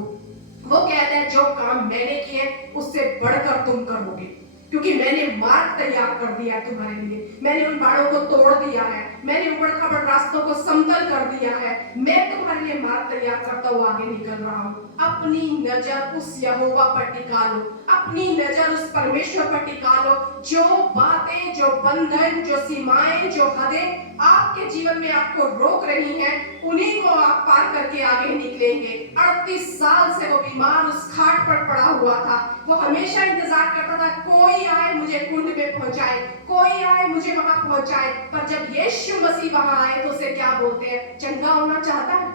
वो कहता है जो काम मैंने किए उससे बढ़कर तुम करोगे, क्योंकि मैंने मार्ग तैयार कर दिया है तुम्हारे लिए। मैंने उन बाड़ों को तोड़ दिया है, मैंने उबड़-खाबड़ रास्तों को समतल कर दिया है। मैं तुम्हारे लिए मार्ग तैयार करता हुआ आगे निकल रहा हूँ। अपनी नजर उस यहोवा पर टिका लो, अपनी नजर उस परमेश्वर पर टिका लो। जो बातें, जो बंधन, जो सीमाएं, जो हदें आपके जीवन में आपको रोक रही हैं, उन्हीं को आप पार करके आगे निकलेंगे। 38 साल से वो बीमार उस खाट पर पड़ा हुआ था। वो हमेशा इंतजार करता था कोई आए मुझे कुंड में पहुंचाए, कोई आए मुझे वहां पहुंचाए। पर जब यीशु मसीह वहां आए तो उसे क्या बोलते हैं? चंगा होना चाहता है?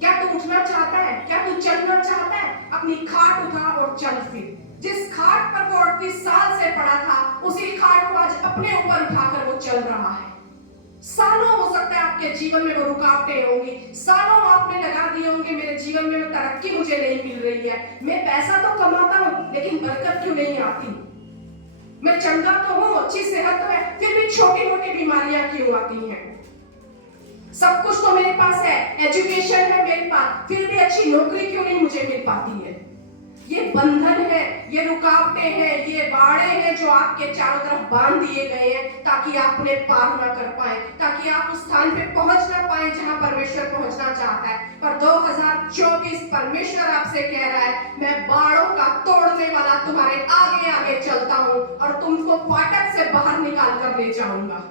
क्या तू उठना चाहता है? क्या तू चलना चाहता है? अपनी खाट उठा और चल फिर। जिस खाट पर वो 38 साल से पड़ा था, उसी खाट को आज अपने ऊपर उठाकर वो चल रहा है। सालों हो सकता है आपके जीवन में वो रुकावटें होंगी, सालों आपने लगा दिए होंगे मेरे जीवन में तरक्की मुझे नहीं मिल रही है, मैं पैसा तो कमाता हूँ लेकिन बरकत क्यों नहीं आती, मैं चंगा तो हूँ, अच्छी सेहत तो है, फिर भी छोटी मोटी बीमारियां क्यों आती हैं? सब कुछ तो मेरे पास है, एजुकेशन है मेरे पास, फिर भी अच्छी नौकरी क्यों नहीं मुझे मिल पाती है? ये बंधन है, ये रुकावटें हैं, ये बाड़े हैं जो आपके चारों तरफ बांध दिए गए हैं ताकि आप उन्हें पार ना कर पाए, ताकि आप उस स्थान पे पहुंच ना पाए जहां परमेश्वर पहुंचना चाहता है। पर 2024 परमेश्वर आपसे कह रहा है मैं बाड़ों का तोड़ने वाला तुम्हारे आगे आगे चलता हूं और तुमको फाटक से बाहर निकाल कर ले जाऊंगा,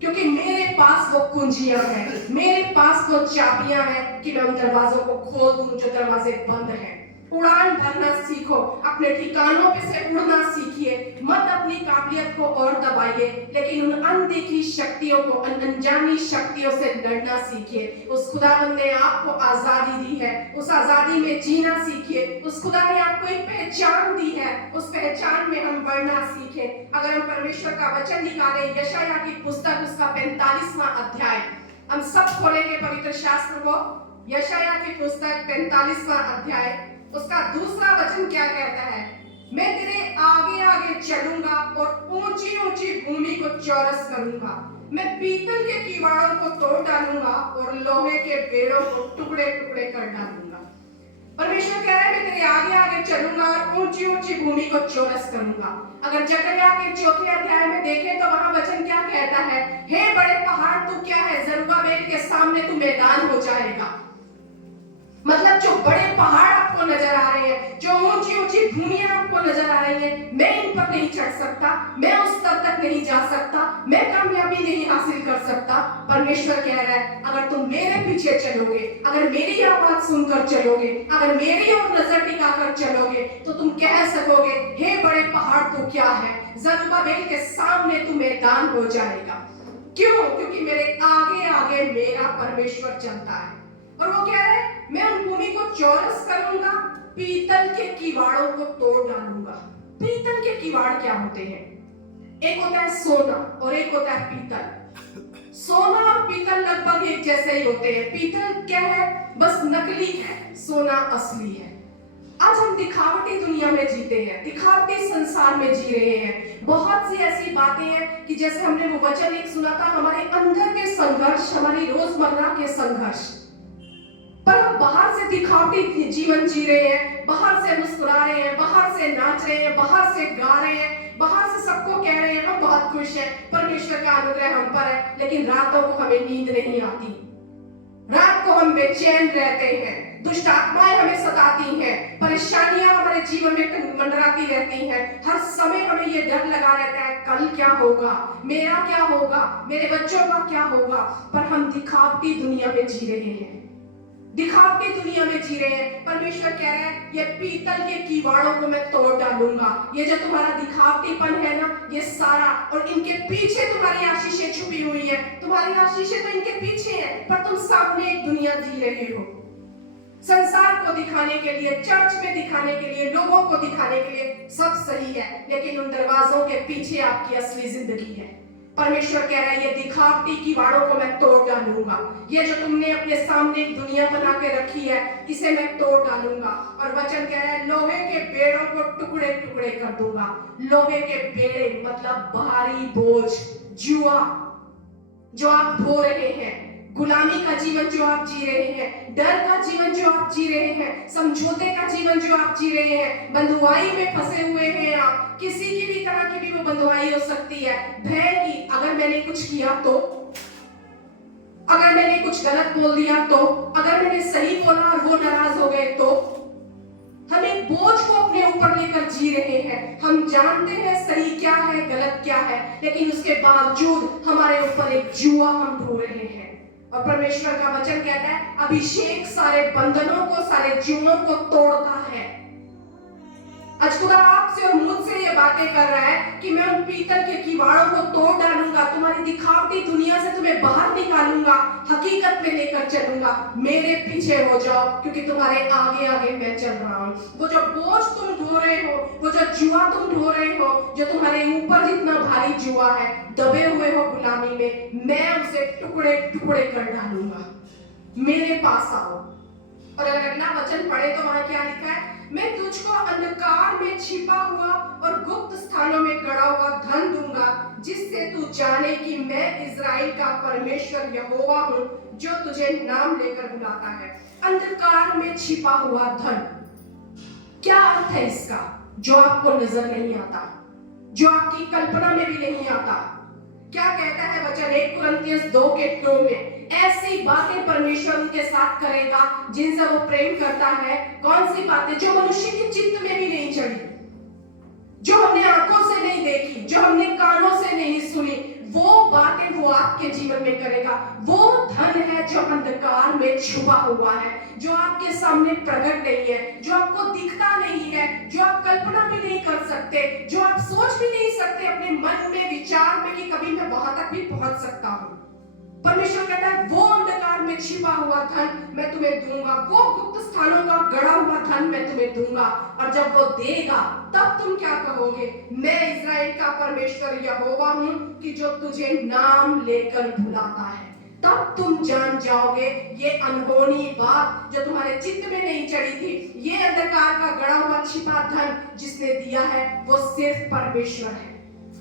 क्योंकि मेरे पास वो कुंजियां हैं, मेरे पास वो चाबियां हैं कि मैं उन दरवाजों को खोल दूं जो दरवाजे बंद हैं। उड़ान भरना सीखो, अपने ठिकानों पे से उड़ना सीखिए, मत अपनी काबिलियत को और दबाइए, लेकिन उन अनदेखी शक्तियों को, अनजानी शक्तियों से लड़ना सीखिए। उस खुदावंद ने आपको आजादी दी है, उस आजादी में जीना सीखिए। उस खुदा ने आपको एक पहचान दी है, उस पहचान में हम बढ़ना सीखे। अगर हम परमेश्वर का वचन निकालें, यशायाह की पुस्तक उसका 45वां अध्याय, हम सब खोलेंगे पवित्र शास्त्र को। यशायाह की पुस्तक 45वां अध्याय, उसका दूसरा वचन क्या कहता है? मैं तेरे आगे आगे चलूंगा और ऊंची ऊंची भूमि को चौरस करूंगा, मैं पीतल के किवाड़ों को तोड़ डालूंगा और लोहे के बेड़ों को टुकड़े टुकड़े कर डालूंगा। परमेश्वर कह रहा है मैं तेरे आगे आगे चलूंगा और ऊंची ऊंची भूमि को चौरस करूंगा। अगर जकरिया के 4थे अध्याय में देखें तो वहां वचन क्या कहता है? हे बड़े पहाड़ तू क्या है, जरुब्बाबेल के सामने तू मैदान हो जाएगा। मतलब जो बड़े पहाड़ आपको नजर आ रहे हैं, जो ऊंची ऊंची भूमियां आपको नजर आ रही हैं, मैं इन पर नहीं चढ़ सकता, मैं उस स्तर तक नहीं जा सकता, मैं कामयाबी नहीं हासिल कर सकता। परमेश्वर कह रहा है अगर तुम मेरे पीछे चलोगे, अगर मेरी आवाज सुनकर चलोगे, अगर मेरी ओर नजर टिकाकर चलोगे, तो तुम कह सकोगे हे बड़े पहाड़ तो क्या है, जरुब्बाबेल के सामने तू मैदान हो जाएगा। क्यों? क्योंकि मेरे आगे आगे मेरा परमेश्वर चलता है। और वो कह रहे हैं मैं उन भूमि को चौरस करूंगा, पीतल के किवाड़ों को तोड़ डालूंगा। पीतल के किवाड़ क्या होते हैं? एक होता है सोना और एक होता है पीतल। सोना और पीतल लगभग एक जैसे ही होते हैं। पीतल क्या है? बस नकली है, सोना असली है। आज हम दिखावटी दुनिया में जीते हैं, दिखावटी संसार में जी रहे हैं। बहुत सी ऐसी बातें हैं कि जैसे हमने वो वचन एक सुना था, हमारे अंदर के संघर्ष, हमारी रोजमर्रा के संघर्ष, पर हम बाहर से दिखावटी जीवन जी रहे हैं, बाहर से मुस्कुरा रहे हैं, बाहर से नाच रहे हैं, बाहर से गा रहे हैं, बाहर से सबको कह रहे हैं हम बहुत खुश हैं, परमेश्वर का अनुग्रह हम पर है, लेकिन रातों को हमें नींद नहीं आती, रात को हम बेचैन रहते हैं, दुष्ट आत्माएं हमें सताती हैं, परेशानियां हमारे जीवन में मंडराती रहती हैं। हर समय हमें ये डर लगा रहता है कल क्या होगा, मेरा क्या होगा, मेरे बच्चों का क्या होगा। पर हम दिखावटी दुनिया में जी रहे हैं, दिखावटी दुनिया में जी रहे हैं। परमेश्वर कह रहे हैं ये पीतल के किवाड़ों को मैं तोड़ डालूंगा। ये जो तुम्हारा दिखावटीपन है ना, ये सारा, और इनके पीछे तुम्हारी आशीषें छुपी हुई है, तुम्हारी आशीषें तो इनके पीछे है, पर तुम सामने एक दुनिया जी रहे हो, संसार को दिखाने के लिए, चर्च में दिखाने के लिए, लोगों को दिखाने के लिए सब सही है, लेकिन उन दरवाजों के पीछे आपकी असली जिंदगी है। परमेश्वर कह रहा है ये दिखावटी कीवाड़ों को मैं तोड़ डालूंगा। ये जो तुमने अपने सामने एक दुनिया बना के रखी है इसे मैं तोड़ डालूंगा। और वचन कह रहा है लोहे के बेड़ों को टुकड़े टुकड़े कर दूंगा। लोहे के बेड़े मतलब भारी बोझ, जुआ जो आप ढो रहे हैं, गुलामी का जीवन जो आप जी रहे हैं, डर का जीवन जो आप जी रहे हैं, समझौते का जीवन जो आप जी रहे हैं, बंधुआई में फंसे हुए हैं आप, किसी की भी तरह की भी वो बंधुआई हो सकती है। भय की अगर मैंने कुछ किया तो, अगर मैंने कुछ गलत बोल दिया तो, अगर मैंने सही बोला और वो नाराज हो गए तो, हम एक बोझ को अपने ऊपर लेकर जी रहे हैं। हम जानते हैं सही क्या है गलत क्या है, लेकिन उसके बावजूद हमारे ऊपर एक जुआ हम ढो रहे हैं। और परमेश्वर का वचन कहता है अभिषेक सारे बंधनों को, सारे जुओं को तोड़ता है। आज खुदा आपसे और मुझसे ये बातें कर रहा है कि मैं उन पीतल के किवाड़ों को तोड़ डालूंगा, तुम्हारी दिखावटी दुनिया से तुम्हें बाहर निकालूंगा, हकीकत में लेकर चलूंगा। मेरे पीछे हो जाओ क्योंकि तुम्हारे आगे आगे मैं चल रहा हूँ। वो जो बोझ तुम ढो रहे हो, वो जो जुआ तुम ढो रहे हो, जो तुम्हारे ऊपर जितना भारी जुआ है, दबे हुए हो गुलामी में, मैं उसे टुकड़े टुकड़े कर डालूंगा। मेरे पास आओ। और अगर अगला वचन पढ़े तो वहां क्या लिखा है, मैं तुझको अंधकार में छिपा हुआ और गुप्त स्थानों में गड़ा हुआ धन दूंगा, जिससे तू जाने कि मैं इज़राइल का परमेश्वर यहोवा हूँ, जो तुझे नाम लेकर बुलाता है। अंधकार में छिपा हुआ धन, क्या अर्थ है इसका? जो आपको नजर नहीं आता, जो आपकी कल्पना में भी नहीं आता। क्या कहता है वचन 1 कुरिन्थियंस 2:9 में, ऐसी बातें परमेश्वर उनके साथ करेगा जिनसे वो प्रेम करता है। कौन सी बातें? जो मनुष्य के चित्त में भी नहीं चढ़ी, जो हमने आंखों से नहीं देखी, जो हमने कानों से नहीं सुनी, वो बातें वो आपके जीवन में करेगा। वो धन है जो अंधकार में छुपा हुआ है, जो आपके सामने प्रकट नहीं है, जो आपको दिखता नहीं है, जो आप कल्पना भी नहीं कर सकते, जो आप सोच भी नहीं सकते अपने मन में विचार में कि कभी मैं वहां तक भी पहुंच सकता हूं। परमेश्वर कहता है वो अंधकार में छिपा हुआ धन मैं तुम्हें दूंगा, वो गुप्त स्थानों का गड़ा हुआ धन मैं तुम्हें दूंगा। और जब वो देगा तब तुम क्या कहोगे, मैं इज़राइल का परमेश्वर यहोवा हूं कि जो तुझे नाम लेकर बुलाता है। तब तुम जान जाओगे ये अनहोनी बात जो तुम्हारे चित्त में नहीं चढ़ी थी, ये अंधकार का गड़ा हुआ छिपा धन जिसने दिया है वो सिर्फ परमेश्वर है,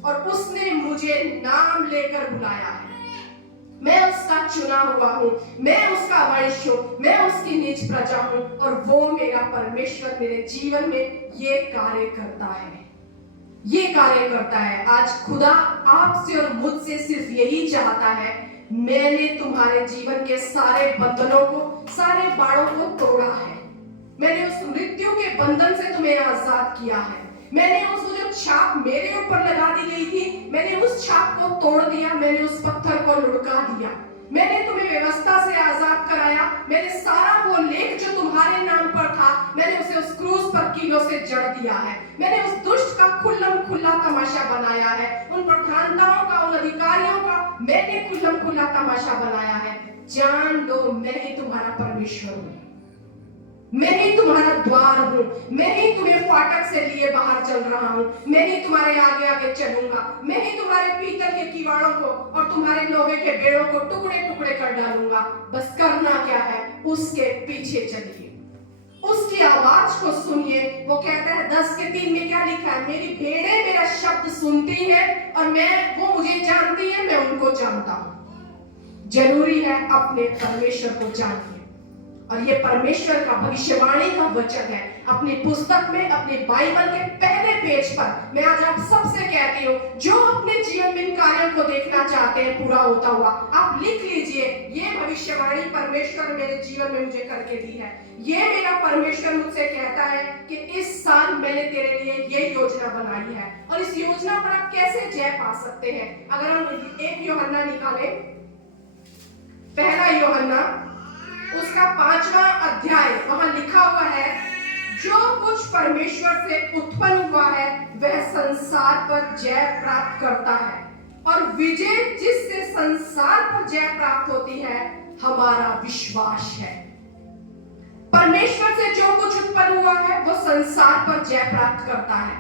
और उसने मुझे नाम लेकर बुलाया है। मैं उसका चुना हुआ हूँ, मैं उसका वंश हूँ, मैं उसकी निज प्रजा हूँ, और वो मेरा परमेश्वर मेरे जीवन में ये कार्य करता है, ये कार्य करता है। आज खुदा आपसे और मुझसे सिर्फ यही चाहता है, मैंने तुम्हारे जीवन के सारे बंधनों को, सारे बाड़ों को तोड़ा है। मैंने उस मृत्यु के बंधन से तुम्हें आजाद किया है। मैंने उस जो छाप मेरे ऊपर लगा दी गई थी, मैंने उस छाप को तोड़ दिया, मैंने उस पत्थर को लुढ़का दिया। मैंने तुम्हें व्यवस्था से आजाद कराया। मैंने सारा वो लेख जो तुम्हारे नाम पर था, मैंने उसे उस क्रूस पर कीलों से जड़ दिया है। मैंने उस दुष्ट का खुल्लम खुल्ला तमाशा बनाया है। उन प्रधानताओं का, उन अधिकारियों का मैंने खुल्लम खुल्ला तमाशा बनाया है। जान लो मैं ही तुम्हारा परमेश्वर हूँ, मैं ही तुम्हारा द्वार हूँ, मैं ही तुम्हें फाटक से लिए बाहर चल रहा हूँ, मैं ही तुम्हारे आगे आगे चलूंगा, मैं ही तुम्हारे पीतल के किवाड़ों को और तुम्हारे लोहे के बेड़ों को टुकड़े टुकड़े कर डालूंगा। बस करना क्या है, उसके पीछे चलिए, उसकी आवाज को सुनिए। वो कहता है 10:3 में क्या लिखा है, मेरी भेड़ें मेरा शब्द सुनती है और वो मुझे जानती है, मैं उनको जानता हूँ। जरूरी है अपने परमेश्वर को जानिए, और ये परमेश्वर का भविष्यवाणी का वचन है। अपनी पुस्तक में, अपने बाइबल के पहले पेज पर मैं आज आप सबसे कहती हूँ, जो अपने जीवन में इन कार्यों को देखना चाहते हैं पूरा होता हुआ, आप लिख लीजिए, ये भविष्यवाणी परमेश्वर मेरे जीवन में मुझे करके दी है। ये मेरा परमेश्वर मुझसे कहता है कि इस साल मैंने तेरे लिए ये योजना बनाई है, और इस योजना पर आप कैसे जय पा सकते हैं। अगर हम 1 यूहन्ना निकाले, पहला यूहन्ना उसका 5वां अध्याय, वहां लिखा हुआ है, जो कुछ परमेश्वर से उत्पन्न हुआ है वह संसार पर जय प्राप्त करता है, और विजय जिससे संसार पर जय प्राप्त होती है हमारा विश्वास है। परमेश्वर से जो कुछ उत्पन्न हुआ है वो संसार पर जय प्राप्त करता है।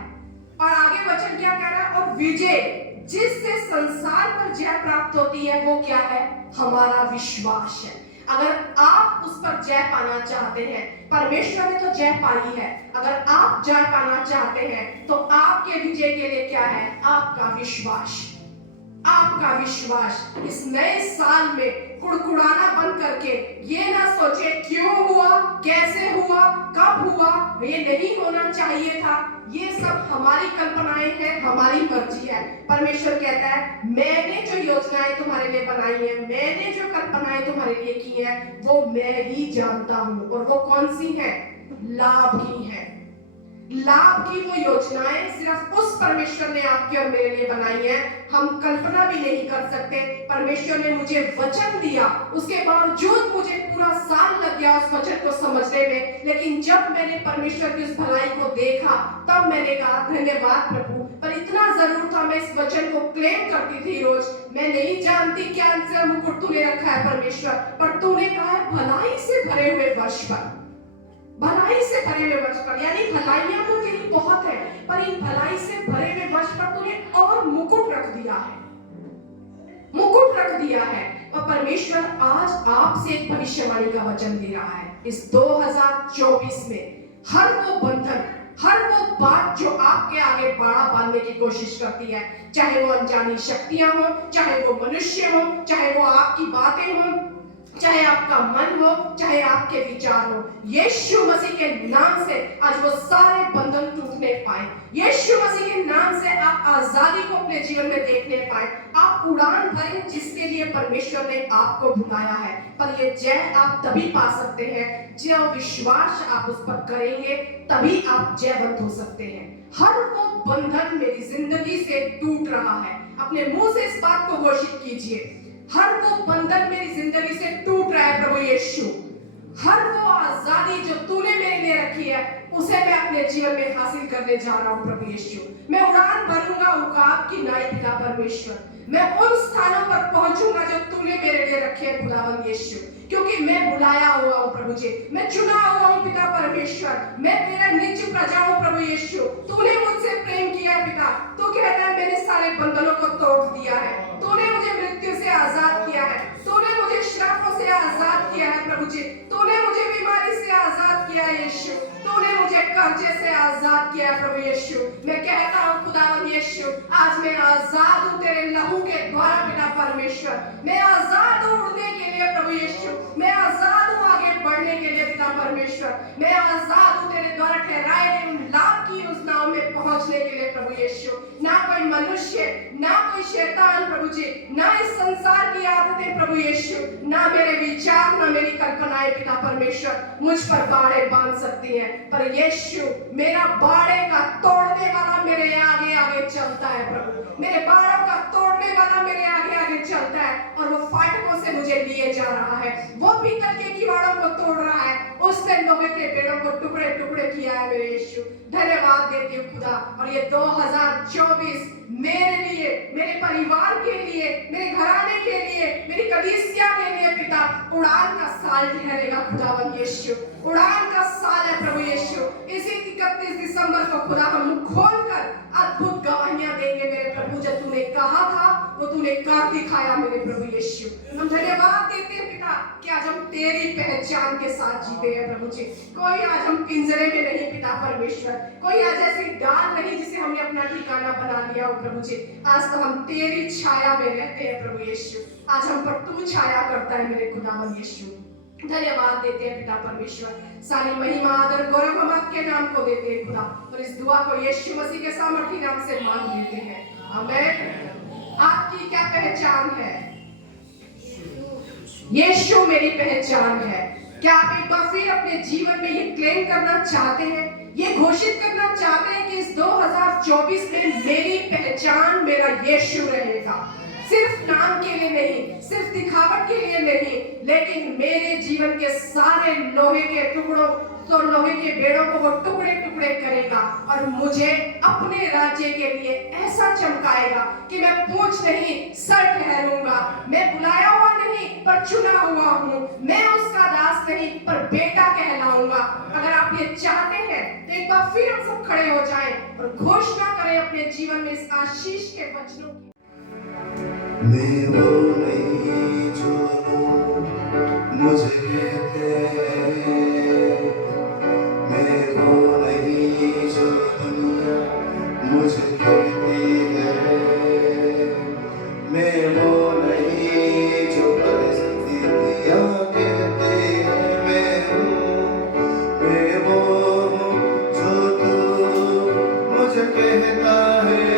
और आगे वचन क्या कह रहा है, और विजय जिससे संसार पर जय प्राप्त होती है वो क्या है? हमारा विश्वास है। अगर आप उस पर जय पाना चाहते हैं, परमेश्वर ने तो जय पाई है, अगर आप जय पाना चाहते हैं तो आपके विजय के लिए क्या है? आपका विश्वास। आपका विश्वास। इस नए साल में कुड़कुड़ाना बंद करके ये ना सोचे क्यों हुआ, कैसे हुआ, कब हुआ, ये नहीं होना चाहिए था। ये सब हमारी कल्पनाएं हैं, हमारी मर्जी है। परमेश्वर कहता है मैंने जो योजनाएं तुम्हारे लिए बनाई है, मैंने जो कल्पनाएं तुम्हारे लिए की है, वो मैं ही जानता हूं। और वो कौन सी है? लाभ की है। लाभ की वो योजनाएं सिर्फ उस परमेश्वर ने आपके और मेरे लिए बनाई है। हम कल्पना भी नहीं कर सकते। परमेश्वर ने मुझे वचन दिया, उसके बावजूद मुझे पूरा साल लग गया उस वचन को समझने में, लेकिन जब मैंने परमेश्वर की उस भलाई को देखा तब मैंने कहा धन्यवाद प्रभु। पर इतना जरूर था, मैं इस वचन को क्लेम करती थी रोज। मैं नहीं जानती क्या आंसर मुकुट तूने रखा है परमेश्वर, पर तूने कहा है भलाई से भरे हुए वर्ष पर, भलाई से भरे हुए वर्ष पर, यानी भलाइयां तो तेरी बहुत है, पर इन भलाई से भरे हुए वर्ष पर तूने और मुकुट रख दिया है, मुकुट रख दिया है। और परमेश्वर आज आपसे एक भविष्यवाणी का वचन दे रहा है। इस 2024 में हर वो बंधन, हर वो बात जो आपके आगे बाड़ा बांधने की कोशिश करती है, चाहे वो अनजानी शक्तियां हो, चाहे वो मनुष्य हो, चाहे वो आपकी बातें हो, चाहे आपका मन हो, चाहे आपके विचार हो, यीशु मसीह के नाम से आज वो सारे बंधन टूटने पाए। यीशु मसीह के नाम से आप आजादी को अपने जीवन में देखने पाए। आप उड़ान भरें जिसके लिए परमेश्वर ने आपको बुलाया है। पर ये जय आप तभी पा सकते हैं जो विश्वास आप उस पर करेंगे, तभी आप जयवंत हो सकते हैं। हर वो बंधन मेरी जिंदगी से टूट रहा है। अपने मुंह से इस बात को घोषित कीजिए, हर वो बंधन मेरी जिंदगी से टूट रहा है प्रभु यीशु। हर वो आजादी जो तूने मेरे लिए रखी है, उसे मैं अपने जीवन में हासिल करने जा रहा हूं प्रभु यीशु। मैं उड़ान भरूंगा उकाब की नाई पिता परमेश्वर। मैं उन स्थानों पर पहुंचूंगा जो तूने मेरे लिए रखे हैं खुदावन यीशु, क्योंकि मैं बुलाया हुआ हूं प्रभु जी, मैं चुना हुआ हूं पिता परमेश्वर। मैं तेरा निज प्रजा हूं प्रभु यीशु। तूने मुझसे प्रेम किया पिता। तू कहता है मैंने सारे बंधनों को तोड़ दिया है, तूने मुझे मृत्यु से आजाद किया है, तूने मुझे श्रापों से आजाद किया है प्रभु जी, तूने मुझे बीमारी से आजाद किया है यीशु, तूने मुझे कर्जे से आजाद किया है प्रभु यीशु। मैं कहता हूं खुदावन यीशु, आज मैं आजाद हूं तेरे लहू के द्वारा पिता परमेश्वर। मैं आजाद हूं उड़ने के लिए प्रभु यीशु, मैं आजाद हूं आगे बढ़ने के लिए पिता परमेश्वर। मैं आजाद हूं तेरे द्वारा ठहराए गए उन लाभ की उस नाव में पहुंचने के लिए प्रभु यीशु। ना कोई मनुष्य, ना कोई शैतान प्रभु जी, ना इस संसार की आदतें प्रभु यीशु, ना मेरे विचार, ना मेरी कल्पनाएं पिता परमेश्वर मुझ पर बाड़े बांध सकती हैं। पर यीशु मेरा बाड़े का तोड़ने वाला मेरे आगे आगे चलता है प्रभु। मेरे बाड़ों का तोड़ने वाला मेरे आगे आगे चलता है और वो फाटकों से मुझे लिए जा रहा है। वो पीतल के किवाड़ों को तोड़ रहा है, उसने लोहे के पेड़ों को टुकड़े टुकड़े किया है मेरे यीशु। धन्यवाद देती हूँ खुदा। और ये 2024 मेरे लिए, मेरे परिवार के लिए, मेरे घराने के लिए, मेरी कलीसिया के लिए पिता उड़ान का साल ठहरेगा खुदावन यीशु। उड़ान का साल है प्रभु यीशु। इसी 31 दिसंबर को खुदा हम मुख खोलकर अद्भुत गवाहियां देंगे मेरे प्रभु। जो तूने कहा था वो तूने कर दिखाया मेरे प्रभु यीशु। हम धन्यवाद देते हैं पिता कि आज हम तेरी पहचान के साथ जीते हैं प्रभु जी। कोई आज हम पिंजरे में नहीं पिता परमेश्वर, कोई आज ऐसी डाल नहीं जिसे हमने अपना ठिकाना बना लिया हो प्रभु जी। आज तो हम तेरी छाया में रहते हैं प्रभु यीशु। आज हम पर तू छाया करता है मेरे खुदावन यीशु। धन्यवाद देते हैं पिता परमेश्वर। सारी महिमा आदर गौरव हम आपके नाम को देते हैं खुदा, और इस दुआ को यीशु मसीह के सामर्थी नाम से मांग लेते हैं, आमीन। आपकी क्या पहचान है? यीशु मेरी पहचान है। क्या आप एक बार फिर अपने जीवन में ये क्लेम करना चाहते हैं, ये घोषित करना चाहते हैं कि इस 2024 में मेरी पहचान मेरा यीशु रहेगा? सिर्फ नाम के लिए नहीं, सिर्फ दिखावट के लिए नहीं, लेकिन मेरे जीवन के सारे लोहे के टुकड़ों, तो लोहे के बेड़ों को वो टुकड़े टुकड़े करेगा और मुझे अपने राज्य के लिए ऐसा चमकाएगा कि मैं पूंछ नहीं सर ठहरूंगा। मैं बुलाया हुआ नहीं पर चुना हुआ हूँ। मैं उसका दास नहीं पर बेटा कहलाऊंगा। अगर आप ये चाहते हैं तो एक बार फिर हम सब खड़े हो जाएं और घोषणा करें अपने जीवन में इस आशीष के वचनों की। मैं वो नहीं जो मुझे कहते हैं, मैं वो नहीं जो दुनिया मुझे कहती है, मैं वो नहीं जो परिस्थितियाँ कहती है, मैं वो हूँ जो तू मुझे कहता है।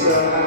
Try